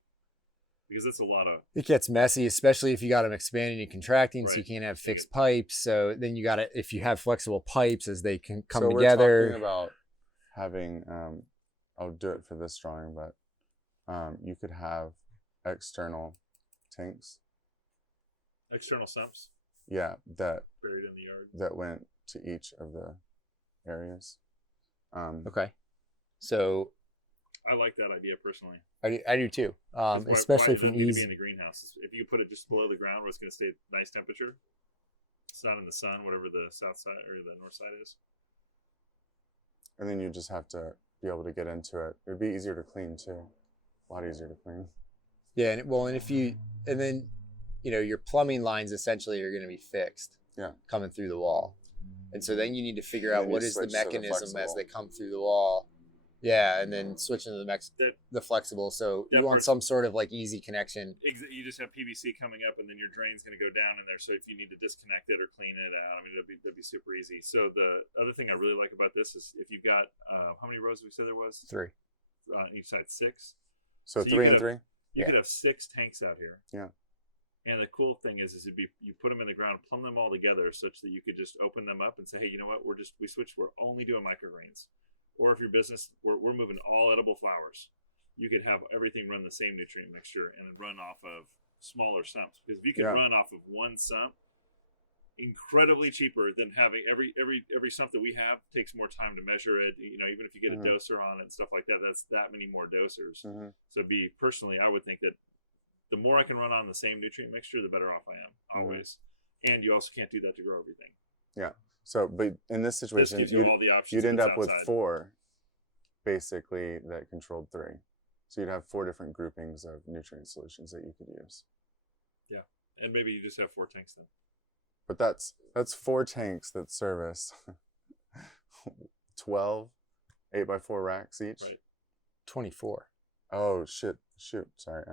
because it's a lot of. It gets messy, especially if you got them expanding and contracting, so you Right. can't have fixed pipes. So then you got to, if you have flexible pipes as they can come so together. we're talking about having. I'll do it for this drawing, but you could have external tanks. External sumps Yeah, that buried in the yard. that went to each of the areas. Okay. So I like that idea personally. I do too, Why especially does it from need to be easy. in the greenhouse. If you put it just below the ground where it's going to stay nice temperature, it's not in the sun, whatever the south side or the north side is. And then you just have to be able to get into it. It would be easier to clean too. A lot easier to clean. Yeah, and then your plumbing lines essentially are going to be fixed. Yeah. Coming through the wall. And so then you need to figure And out then what you is the switch to the mechanism as flexible. they come through the wall. Yeah, and then switching to the flexible. So That you want part's- some sort of like easy connection. You just have PVC coming up, and then your drain's going to go down in there. So if you need to disconnect it or clean it out, I mean, that'd be super easy. So the other thing I really like about this is if you've got how many rows did we say there was? 3. On each side, 6. So you 3 and could 3. You Yeah. could have 6 tanks out here. Yeah. And the cool thing is you put them in the ground, plumb them all together, such that you could just open them up and say, hey, you know what? We switched. We're only doing microgreens. Or if your business, we're moving all edible flowers. You could have everything run the same nutrient mixture and run off of smaller sumps. Because if you can run off of one sump, incredibly cheaper than having every sump that we have takes more time to measure it. Even if you get a doser on it and stuff like that, that's that many more dosers. Mm-hmm. So personally, I would think that the more I can run on the same nutrient mixture, the better off I am always. And you also can't do that to grow everything. Yeah. So, but in this This situation, gives you all the options. you'd end that's up with outside. 4, basically, that controlled 3. So you'd have 4 different groupings of nutrient solutions that you could use. Yeah, and maybe you just have 4 tanks then. But that's 4 tanks that service 12 8x4 racks each. Right. 24. Oh shoot! Sorry.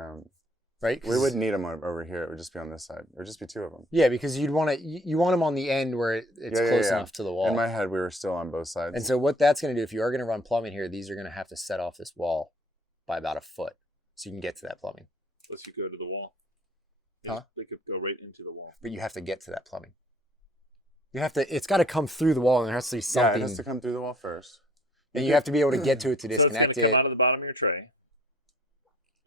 Right? We wouldn't need them over here. It would just be on this side. It would just be 2 of them. Yeah, because you want them on the end where it's close enough to the wall. In my head, we were still on both sides. And so what that's going to do, if you are going to run plumbing here, these are going to have to set off this wall by about a foot so you can get to that plumbing. Unless you go to the wall. Huh? They could go right into the wall. But you have to get to that plumbing. It's got to come through the wall, and there has to be yeah, something. it has to come through the wall first. And you have to be able to get to it to So it's disconnect going to it. come out of the bottom of your tray,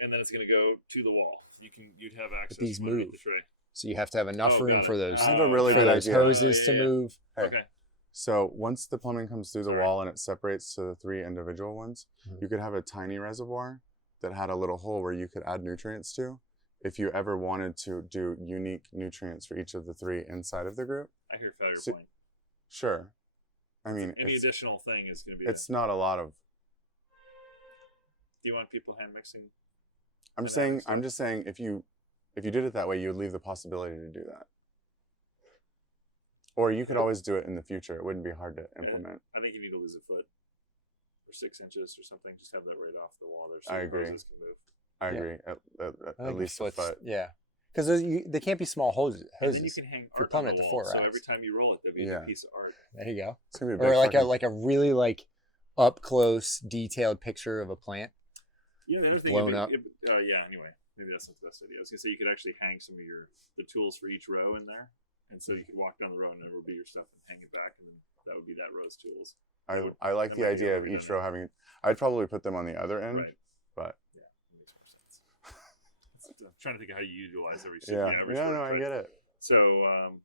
and then it's going to go to the wall. You'd have access these from underneath move. the tray. So you have to have enough Oh, room got for it. those I have a really for good those idea. hoses to Yeah. move. Hey. Okay. So once the plumbing comes through the Sorry. wall and it separates to the 3 individual ones, Mhm. you could have a tiny reservoir that had a little hole where you could add nutrients to. If you ever wanted to do unique nutrients for each of the 3 inside of the group, I hear failure So- point. sure. I mean, Any it's, additional thing is going to be. it's not a lot of. Do you want people hand mixing? I'm just saying if you did it that way, you would leave the possibility to do that. Or you could always do it in the future. It wouldn't be hard to implement. I think you need to lose a foot or 6 inches or something. Just have that right off the wall there, so I the agree. hoses can move. I agree. At least a foot. Yeah, because they can't be small hoses. And then you can hang art on the wall. So every time you roll it, there'll be a piece of art. There you go. It's gonna be a big or like a really like up close, detailed picture of a plant. Yeah, the other thing blown up. Anyway, maybe that's not the best idea. I was gonna say you could actually hang some of the tools for each row in there, and so you could walk down the row and there would be your stuff and hang it back, and then that would be that row's tools. I like the idea of each row having. I'd probably put them on the other end, right? But yeah, that makes more sense. I'm trying to think of how you utilize every. No, I get it. So,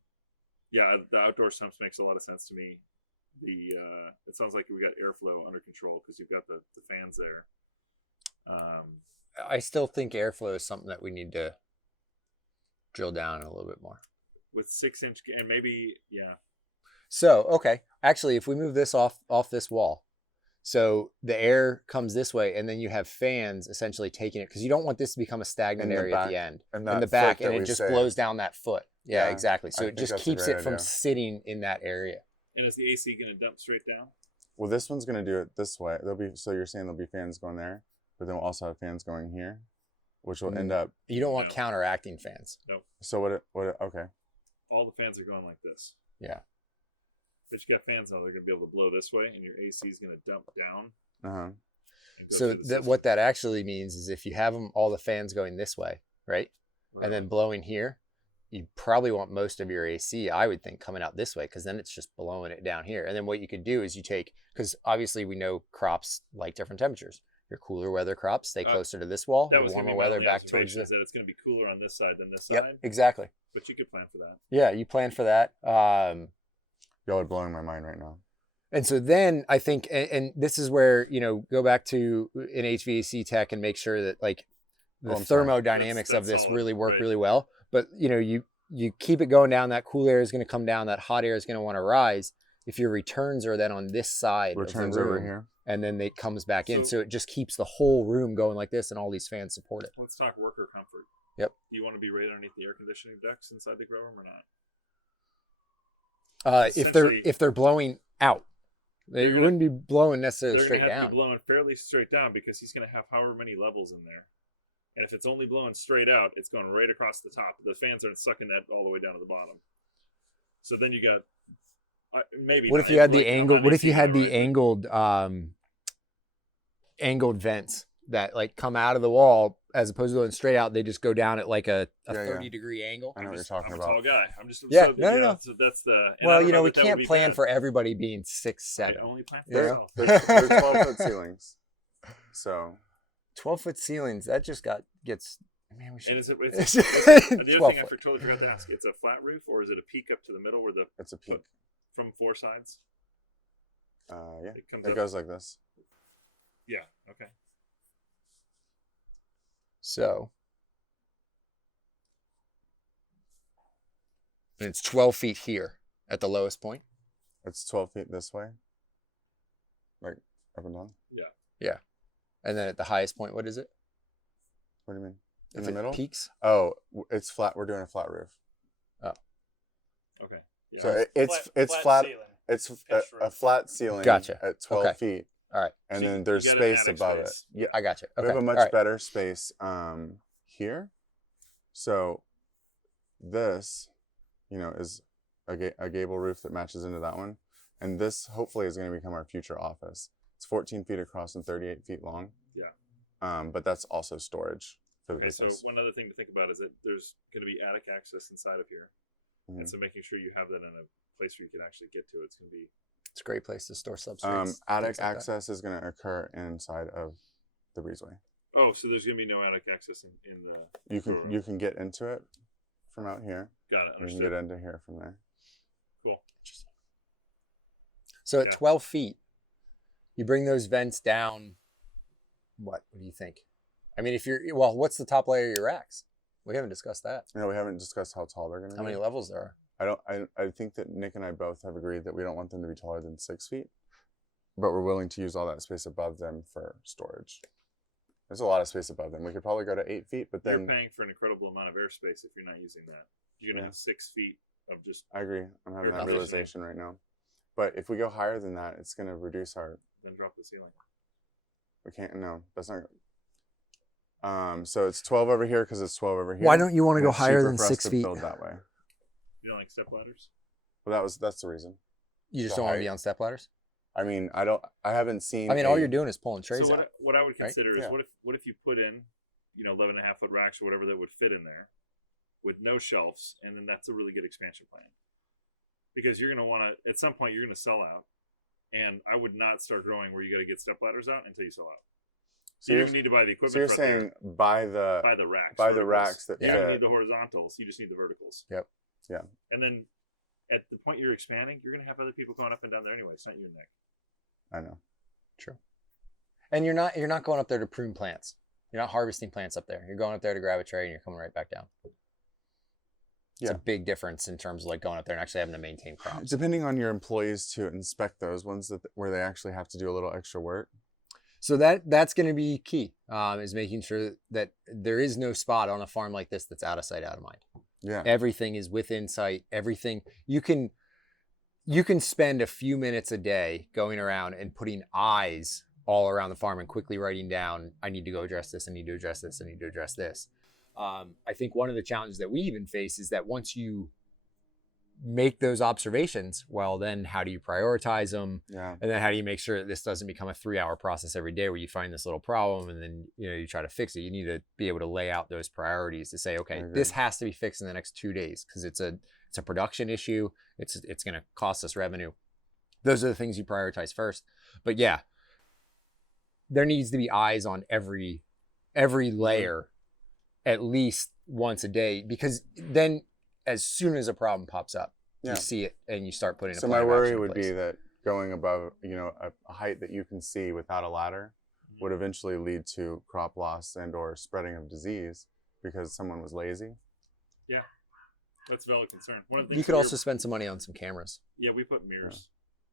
the outdoor stumps makes a lot of sense to me. It sounds like we got airflow under control because you've got the fans there. I still think airflow is something that we need to drill down a little bit more. With 6-inch and maybe So okay, actually, if we move this off this wall, so the air comes this way, and then you have fans essentially taking it because you don't want this to become a stagnant area at the end, in the back, and it just blows down that foot. Yeah, exactly. So it just keeps it from sitting in that area. And is the AC going to dump straight down? Well, this one's going to do it this way. So you're saying there'll be fans going there, but then we'll also have fans going here, which will end up. You don't want counteracting fans. No. So okay. All the fans are going like this. Yeah. But you got fans now; they're going to be able to blow this way, and your AC is going to dump down. So what that actually means is if you have all the fans going this way, right, and then blowing here, you probably want most of your AC, I would think, coming out this way because then it's just blowing it down here. And then what you could do is because obviously we know crops like different temperatures. Your cooler weather crops stay closer to this wall. Your warmer weather back towards that it's going to be cooler on this side than this yep, side. Exactly. But you could plan for that. Yeah, you plan for that. Y'all are blowing my mind right now. And so then I think, and this is where, go back to an HVAC tech and make sure that like the thermodynamics of this really work really well. But, you keep it going down, that cool air is going to come down, that hot air is going to want to rise. If your returns are then on this side of the room, over here, and then it comes back in. So it just keeps the whole room going like this, and all these fans support it. Let's talk worker comfort. Yep. Do you want to be right underneath the air conditioning ducts inside the grow room or not? If they're blowing out, they wouldn't be blowing necessarily straight down. They're going to have to be blowing fairly straight down because he's going to have however many levels in there. And if it's only blowing straight out, it's going right across the top. The fans aren't sucking that all the way down to the bottom. So then you got maybe. What if you had the angle? What if you had the angled vents that like come out of the wall as opposed to going straight out? They just go down at like a 30-degree angle. I know what you're talking about. I'm a tall guy. I'm just no. So that's the. Well, we can't plan for everybody being 6'7". I only plan for yourself. There's 12-foot ceilings. So 12-foot ceilings. That just gets. Man, we should. And the other thing I totally forgot to ask: it's a flat roof or is it a peak up to the middle where the? It's a peak from 4 sides. Yeah, it goes like this. Yeah. Okay. So, and it's 12 feet here at the lowest point. It's 12 feet this way, like up and down. Yeah. And then at the highest point, what is it? What do you mean? In the middle? Peaks? Oh, it's flat. We're doing a flat roof. Oh. Okay. Yeah. So it's flat. Ceiling. It's a flat ceiling. Gotcha. At 12 feet. All right. And then there's space above it. Yeah, I got you. Okay. We have a much better space here. So this, is a gable roof that matches into that one. And this hopefully is going to become our future office. It's 14 feet across and 38 feet long. Yeah. But that's also storage for the business. So one other thing to think about is that there's going to be attic access inside of here. Mm-hmm. And so making sure you have that in a place where you can actually get to it's going to be. It's a great place to store substrates. Attic access is going to occur inside of the breezeway. Oh, so there's going to be no attic access in the. You can get into it from out here. Got it. Understood. You can get into here from there. Cool. So at 12 feet, you bring those vents down. What do you think? I mean, what's the top layer of your racks? We haven't discussed that. No, we haven't discussed how tall they're going to be. How many levels there are? I think that Nick and I both have agreed that we don't want them to be taller than 6 feet, but we're willing to use all that space above them for storage. There's a lot of space above them. We could probably go to 8 feet, but You're then paying for an incredible amount of airspace if you're not using that. You're gonna have 6 feet of just. I agree. I'm having You're that not realization right now. But if we go higher than that, it's going to reduce our. Then drop the ceiling. We can't. No, that's not. So it's 12 over here because it's 12 over here. Why don't you want to and go it's higher cheaper than for us 6 to feet? build that way. You don't like step ladders? Well, that's the reason. You just The don't want to height. be on step ladders? I mean, I haven't seen. I mean, all you're doing is pulling trays So out. what I would right? consider is Yeah. what if you put in, 11.5-foot racks or whatever that would fit in there, with no shelves, and then that's a really good expansion plan. Because you're gonna want to, at some point, you're gonna sell out, and I would not start growing where you got to get step ladders out until you sell out. So You you're, don't need to buy the equipment. so you're for it saying there. buy the buy the racks. buy the verticals. racks that You Yeah. don't fit. need the horizontals. You just need the verticals. Yep. Yeah. And then at the point you're expanding, you're gonna have other people going up and down there anyway. It's not you and Nick. I know. True. And you're not going up there to prune plants. You're not harvesting plants up there. You're going up there to grab a tray and you're coming right back down. It's a Yeah. big difference in terms of like going up there and actually having to maintain crops. Depending on your employees to inspect those ones where they actually have to do a little extra work. So that's going to be key, is making sure that there is no spot on a farm like this that's out of sight, out of mind. Yeah. Everything is within sight. Everything you can spend a few minutes a day going around and putting eyes all around the farm and quickly writing down, I need to go address this. I need to address this. I need to address this. I think one of the challenges that we even face is that once you make those observations, well, then how do you prioritize them? Yeah. And then how do you make sure that this doesn't become a 3-hour process every day where you find this little problem and then you try to fix it? You need to be able to lay out those priorities to say, okay, this has to be fixed in the next 2 days because it's a production issue. It's going to cost us revenue. Those are the things you prioritize first. But yeah, there needs to be eyes on every layer at least once a day, because then as soon as a problem pops up, you see it and you start putting. So my worry would be that going above, a height that you can see without a ladder would eventually lead to crop loss and or spreading of disease because someone was lazy. Yeah, that's a valid concern. One of the things You could also spend some money on some cameras. Yeah, we put mirrors.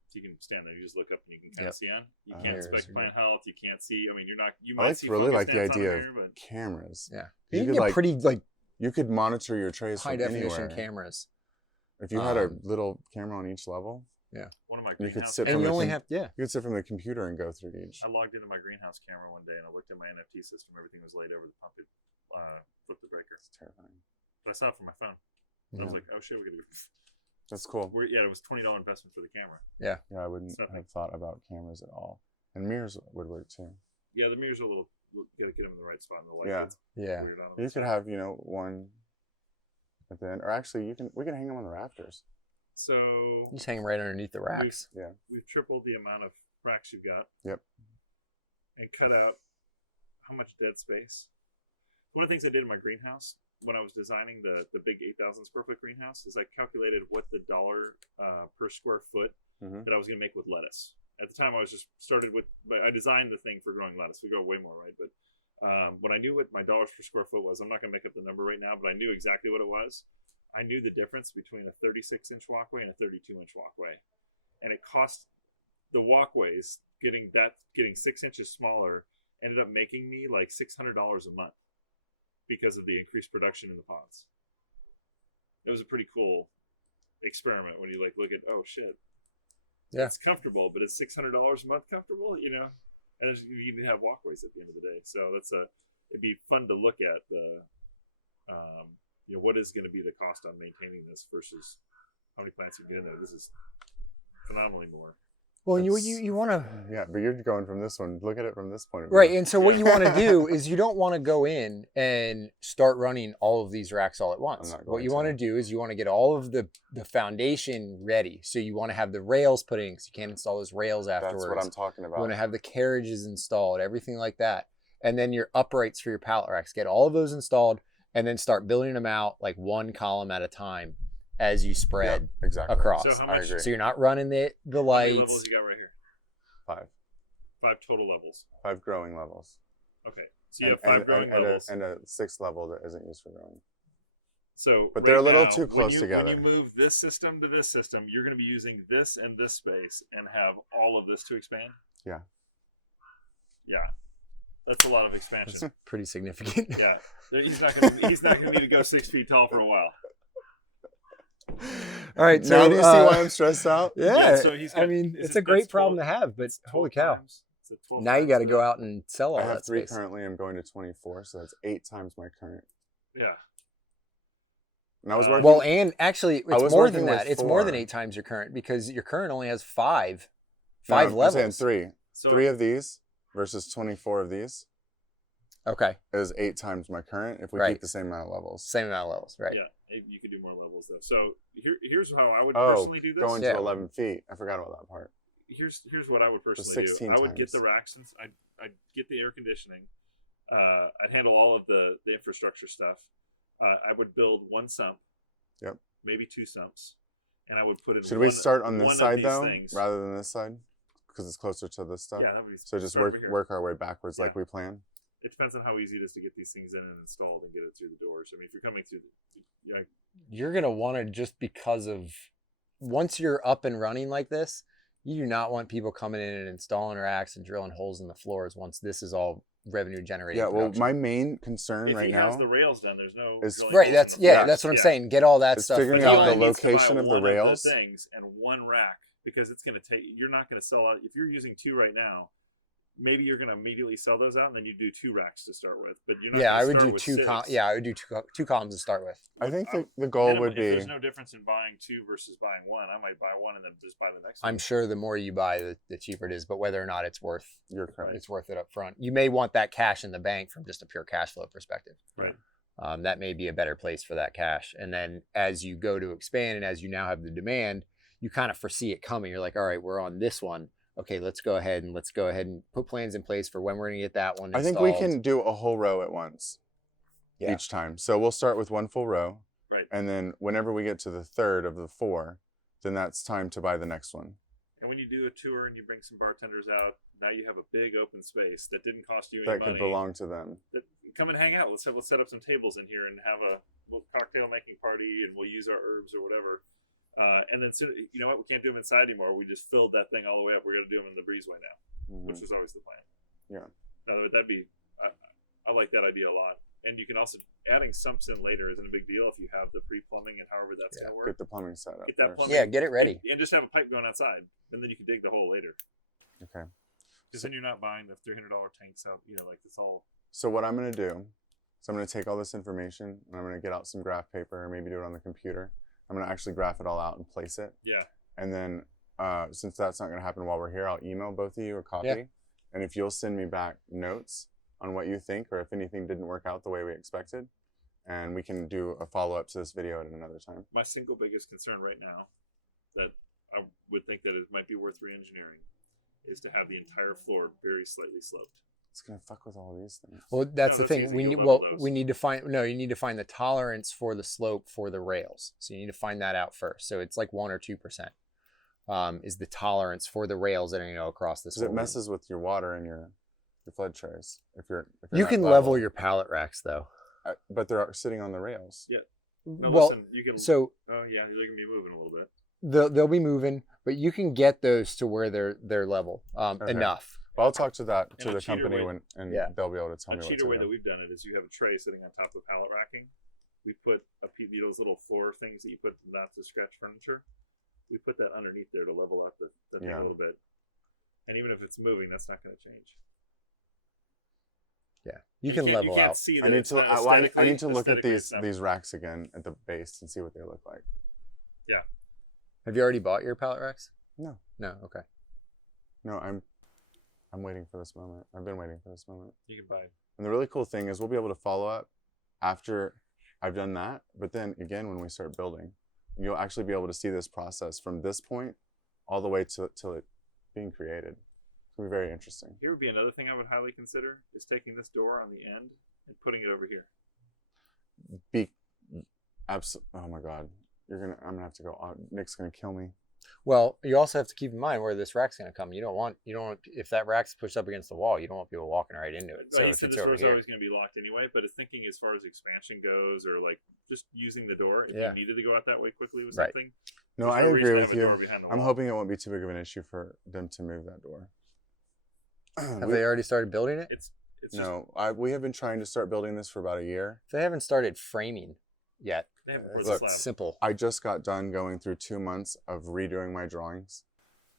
So you can stand there, you just look up and you can kind of see on. You can't Mirrors inspect are plant health. You can't see. I mean, you're not. You I might see really fungus like the gnats on idea there, of but cameras. Yeah, You you could can get pretty like you could monitor your trays high from definition anywhere. cameras. If you had a little camera on each level, one of my you could greenhouse. sit And from you the only com- have you could sit from the computer and go through each. I logged into my greenhouse camera one day and I looked at my NFT system. Everything was laid over the pump. It flipped the breaker. It's terrifying. But I saw it from my phone. I was like, oh shit, we gotta go. That's cool. Yeah, it was $20 investment for the camera. Yeah, I wouldn't Nothing. have thought about cameras at all. And mirrors would work too. Yeah, the mirrors are a little. You gotta get them in the right spot in the light. Yeah. Gets Yeah. weird on them. You could have, one at the end, or actually we can hang them on the rafters. So You just hang them right underneath the racks. we've tripled the amount of racks you've got. Yep. And cut out how much dead space. One of the things I did in my greenhouse when I was designing the big 8,000 square foot greenhouse is I calculated what the dollar per square foot that I was going to make with lettuce. At the time, I was just started with, but I designed the thing for growing lettuce. We grow way more, right? But when I knew what my dollars per square foot was, I'm not going to make up the number right now, but I knew exactly what it was. I knew the difference between a 36-inch walkway and a 32-inch walkway, and it cost the walkways getting 6 inches smaller ended up making me like $600 a month because of the increased production in the pods. It was a pretty cool experiment when you look at, oh shit, it's comfortable, but it's $600 a month comfortable, and you need to have walkways at the end of the day. So it'd be fun to look at the what is going to be the cost on maintaining this versus how many plants you get in there. This is phenomenally more. Well, you want to. Yeah, but you're going from this one. Look at it from this point of view. Right. And so what you want to do is you don't want to go in and start running all of these racks all at once. What you want to do is you want to get all of the foundation ready. So you want to have the rails put in because you can't install those rails afterwards. That's what I'm talking about. You want to have the carriages installed, everything like that. And then your uprights for your pallet racks. Get all of those installed and then start building them out like one column at a time as you spread across. So how much? I agree. So you're not running the How lights. many levels you got right here? 5. 5 total levels. 5 growing levels. Okay. So you have 5 growing levels. And a 6th level that isn't used for growing. So, but they're a little now, too close together. When you move this system to this system, you're going to be using this and this space and have all of this to expand? Yeah. Yeah. That's a lot of expansion. Pretty significant. Yeah, he's not gonna need to go 6 feet tall for a while. All right, so now do you see why I'm stressed out? Yeah, so I mean, it's a great problem to have, but holy cow! Now you got to go out and sell all I have that 3 space. currently. I'm going to 24, so that's 8 times my current. Yeah. And I was working. Well, and actually, I it's was more working than that. with It's more than 4. 8 times your current because your current only has 5 No, levels. I'm saying 3. So 3 of these versus 24 of these Okay, is 8 times my current if we Right. keep the same amount of levels. same amount of levels, right? yeah, you could do more levels though. So here's how I would Oh, personally do this. going Yeah. to 11 feet. I forgot about that part. Here's what I would personally do. 16 I would get times. the racks and I'd get the air conditioning. I'd handle all of the infrastructure stuff. I would build 1 sump. Yep. Maybe 2 sumps, and I would put in. Should we start on one this of side these though, things. rather than this side, because it's closer to this stuff? Yeah, that would be. So just start work over here. work our way backwards like Yeah. we plan. It depends on how easy it is to get these things in and installed and get it through the doors. I mean, if you're coming through, You're gonna want to just because of once you're up and running like this, you do not want people coming in and installing racks and drilling holes in the floors once this is all revenue generating. Yeah. Well, production. my main concern if right he now has the rails done, there's no is- drilling Right, holes that's in the yeah, floors. that's what I'm Yeah. saying. Get all that It's stuff. figuring But out he the only needs to buy location of the one rails. things and 1 rack because it's going to take. You're not going to sell out if you're using 2 right now. Maybe you're going to immediately sell those out, and then you do 2 racks to start with. But you're not. Yeah, gonna I would start do with 2 6. Yeah, I would do two columns to start with. I think I the goal minimum, would if be there's no difference in buying 2 versus buying 1, I might buy 1 and then just buy the next one. I'm sure the more you buy, the cheaper it is. But whether or not it's worth you're correct. it's worth it up front. You may want that cash in the bank from just a pure cash flow perspective. Right. That may be a better place for that cash. And then as you go to expand and as you now have the demand, you kind of foresee it coming. You're like, all right, we're on this one. Okay, let's go ahead and put plans in place for when we're going to get that one I installed. think we can do a whole row at once Yeah. each time. So we'll start with 1 full row. Right. And then whenever we get to the 3rd of the 4, then that's time to buy the next one. And when you do a tour and you bring some bartenders out, now you have a big open space that didn't cost you any That money. could belong to them. Come and hang out. Let's set up some tables in here and have a cocktail making party, and we'll use our herbs or whatever. And then you know what? We can't do them inside anymore. We just filled that thing all the way up. We're going to do them in the breezeway now, which was always the plan. Yeah. That'd be. I like that idea a lot. And you can also adding sumps in later isn't a big deal if you have the pre-plumbing and however that's going to work. Get the plumbing set up. Get that first. plumbing. Yeah, get it ready. And just have a pipe going outside, and then you can dig the hole later. Okay. Because then you're not buying the $300 tanks out. You know, like it's all. So what I'm going to do is I'm going to take all this information and I'm going to get out some graph paper or maybe do it on the computer. I'm going to actually graph it all out and place it. Yeah. And then since that's not going to happen while we're here, I'll email both of you a copy. Yeah. And if you'll send me back notes on what you think or if anything didn't work out the way we expected, and we can do a follow-up to this video at another time. My single biggest concern right now that I would think that it might be worth re-engineering is to have the entire floor very slightly sloped. It's going to fuck with all these things. Well, that's No, the that's thing. easy. We You'll need level those. we need to find you need to find the tolerance for the slope for the rails. So you need to find that out first. So it's like 1 or 2%. Is the tolerance for the rails that are across this. Because it messes with your water and your flood trays. If you're You not can level your pallet racks though. but they're sitting on the rails. Yeah. No, Well, listen, you can. so Oh yeah, they're gonna be moving a little bit. they'll be moving, but you can get those to where they're level Okay. enough. Well, I'll talk to And the a cheater company way- and Yeah. they'll be able to tell A me what cheater to way do. that we've done it is you have a tray sitting on top of pallet racking. We put those little floor things that you put not to scratch furniture. We put that underneath there to level out the thing Yeah. a little bit. And even if it's moving, that's not going to change. Yeah, you can can't- level you can't out. See I that need it's to. not I need to look at aesthetically it's not- these racks again at the base and see what they look like. Have you already bought your pallet racks? No. No. Okay. No, I'm waiting for this moment. I've been waiting for this moment. You can buy. And the really cool thing is we'll be able to follow up after I've done that. But then again, when we start building, you'll actually be able to see this process from this point all the way till it being created. It's gonna be very interesting. Here would be another thing I would highly consider is taking this door on the end and putting it over here. Oh my God, I'm gonna have to go. Nick's gonna kill me. Well, you also have to keep in mind where this rack's going to come. You don't want if that rack's pushed up against the wall, you don't want people walking right into it. So Right, you if said it's this over door's here, always going to be locked anyway, but it's thinking as far as expansion goes, or like just using the door if Yeah. you needed to go out that way quickly with Right. something. No, there's I no reason agree to with have a door you. behind the I'm wall. hoping it won't be too big of an issue for them to move that door. have they already started building it? It's No, we have been trying to start building this for about a year. They haven't started framing yet. They haven't poured It's the Look, slab. simple. I just got done going through 2 months of redoing my drawings.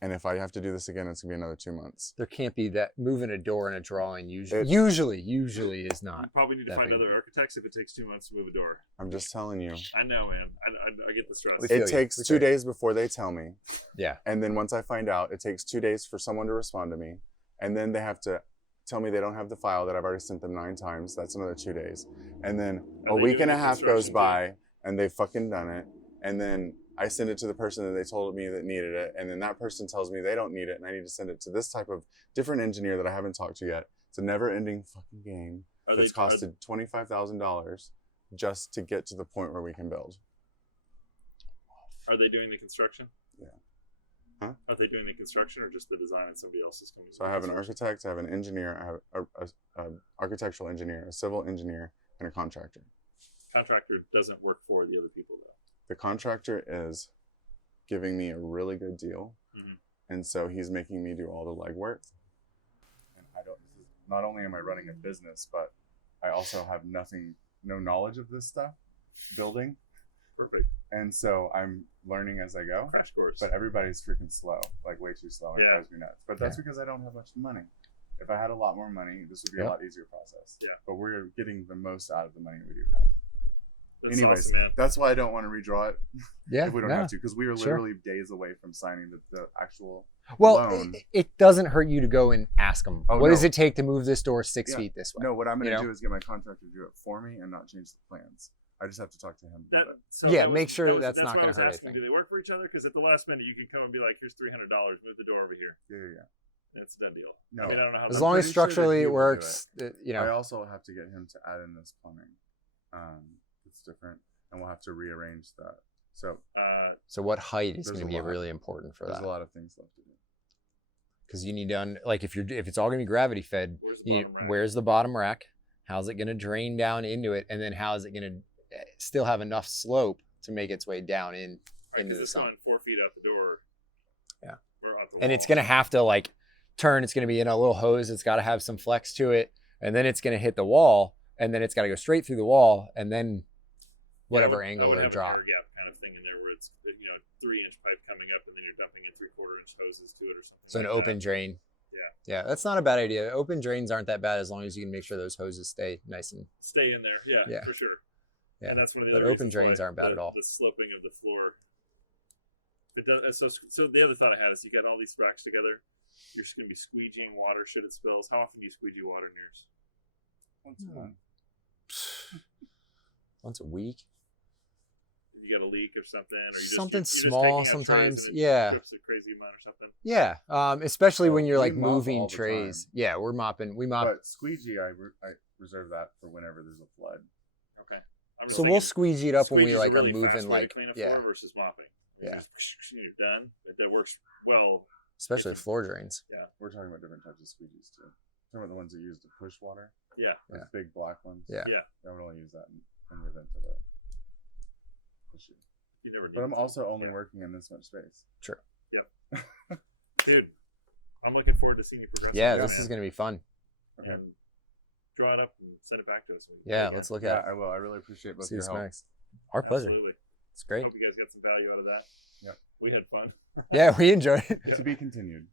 And if I have to do this again, it's gonna be another 2 months. There can't be that moving a door in a drawing usually is You not. probably need to that find big of a other deal. architects if it takes 2 months to move a door. I'm just telling you. I know, man. I get the stress. We feel It you. takes We 2 feel you. days before they tell me. Yeah. And then once I find out, it takes 2 days for someone to respond to me. And then they have to tell me they don't have the file that I've already sent them 9 times. That's another 2 days. And then Are a they week doing and a the half goes construction by and they've fucking done it. And then I send it to the person that they told me that needed it. And then that person tells me they don't need it. And I need to send it to this type of different engineer that I haven't talked to yet. It's a never ending fucking game. It's costed $25,000 just to get to the point where we can build. Are they doing the construction? Yeah. Huh? Are they doing the construction or just the design and somebody else is coming? So I have an architect, I have an engineer, I have a architectural engineer, a civil engineer, and a contractor. Contractor doesn't work for the other people though. The contractor is giving me a really good deal, and so he's making me do all the legwork. And not only am I running a business, but I also have no knowledge of this stuff, building. Perfect. And so I'm learning as I go. Crash course. But everybody's freaking slow, like way too slow. It Yeah. drives me nuts. But that's because I don't have much money. If I had a lot more money, this would be a lot easier process. Yeah. But we're getting the most out of the money we do have. That's Anyways, awesome, man. that's why I don't want to redraw it Yeah. if we don't no. have to, because we are Sure. literally days away from signing the actual Well, loan. it doesn't hurt you to go and ask them. Oh, What does no. it take to move this door 6 Yeah. feet this way? No, what I'm going You to know? do is get my contractor to do it for me and not change the plans. I just have to talk to him about it. Yeah, make sure that's not why I gonna was hurt asking, anything. Do they work for each other? Because at the last minute, you can come and be like, "Here's $300. Move the door over here." Yeah. And it's a done deal. No. I mean, I don't know how. As I'm long as pretty sure that structurally he it will do works, I also have to get him to add in this plumbing. It's different, and we'll have to rearrange that. So So what height is There's going to a be lot. really important for there's that? a lot of things left to do. Because you need to like if it's all going to be gravity fed, Where's the bottom rack? where's the bottom rack? How's it going to drain down into it, and then how is it going to still have enough slope to make its way down into the it's sump? going 4 feet out the door. Yeah. Or out the And wall. it's going to have to like turn. It's going to be in a little hose. It's got to have some flex to it, and then it's going to hit the wall, and then it's got to go straight through the wall, and then whatever I angle would or have drop. an air gap kind of thing in there where it's 3-inch pipe coming up and then you're dumping in 3/4-inch hoses to it or something. So an like open that. drain. Yeah. Yeah, that's not a bad idea. Open drains aren't that bad as long as you can make sure those hoses stay nice and. Stay in there, Yeah. for sure. Yeah. And that's one of the But other open reasons drains why aren't bad at all. The sloping of the floor. It does. So the other thought I had is you got all these racks together. You're just going to be squeegeeing water should it spills. How often do you squeegee water in yours? Once a month. Once a week. You got a leak or something, or you just Something you're just small taking out trays sometimes, and it yeah. drips a crazy amount or something. Yeah, especially when you're we like mop all moving the trays. time. Yeah, we're mopping. We mop. But squeegee, I reserve that for whenever there's a flood. Okay. I'm just So we'll thinking squeegee it up when we squeegee's a like really are fast moving way to like clean a yeah, floor versus mopping. Yeah. You're done. That works well. especially floor drains. We're talking about different types of squeegees too. Talking about the ones that use to push water. Yeah. Those big black ones. Yeah. Yeah. I would only use that in the event of a issue. You never need. But I'm to. also only Yeah. working in this much space. True. Dude, I'm looking forward to seeing you progress. Yeah, with this that, is man. gonna be fun. Okay. And draw it up and send it back to us. when you Yeah, can. let's look Yeah, at it. I will. I really appreciate both See your some help. next. Our pleasure. Absolutely. It's great. Hope you guys got some value out of that. Yep. We had fun. Yeah, we enjoyed it. Yeah. To be continued.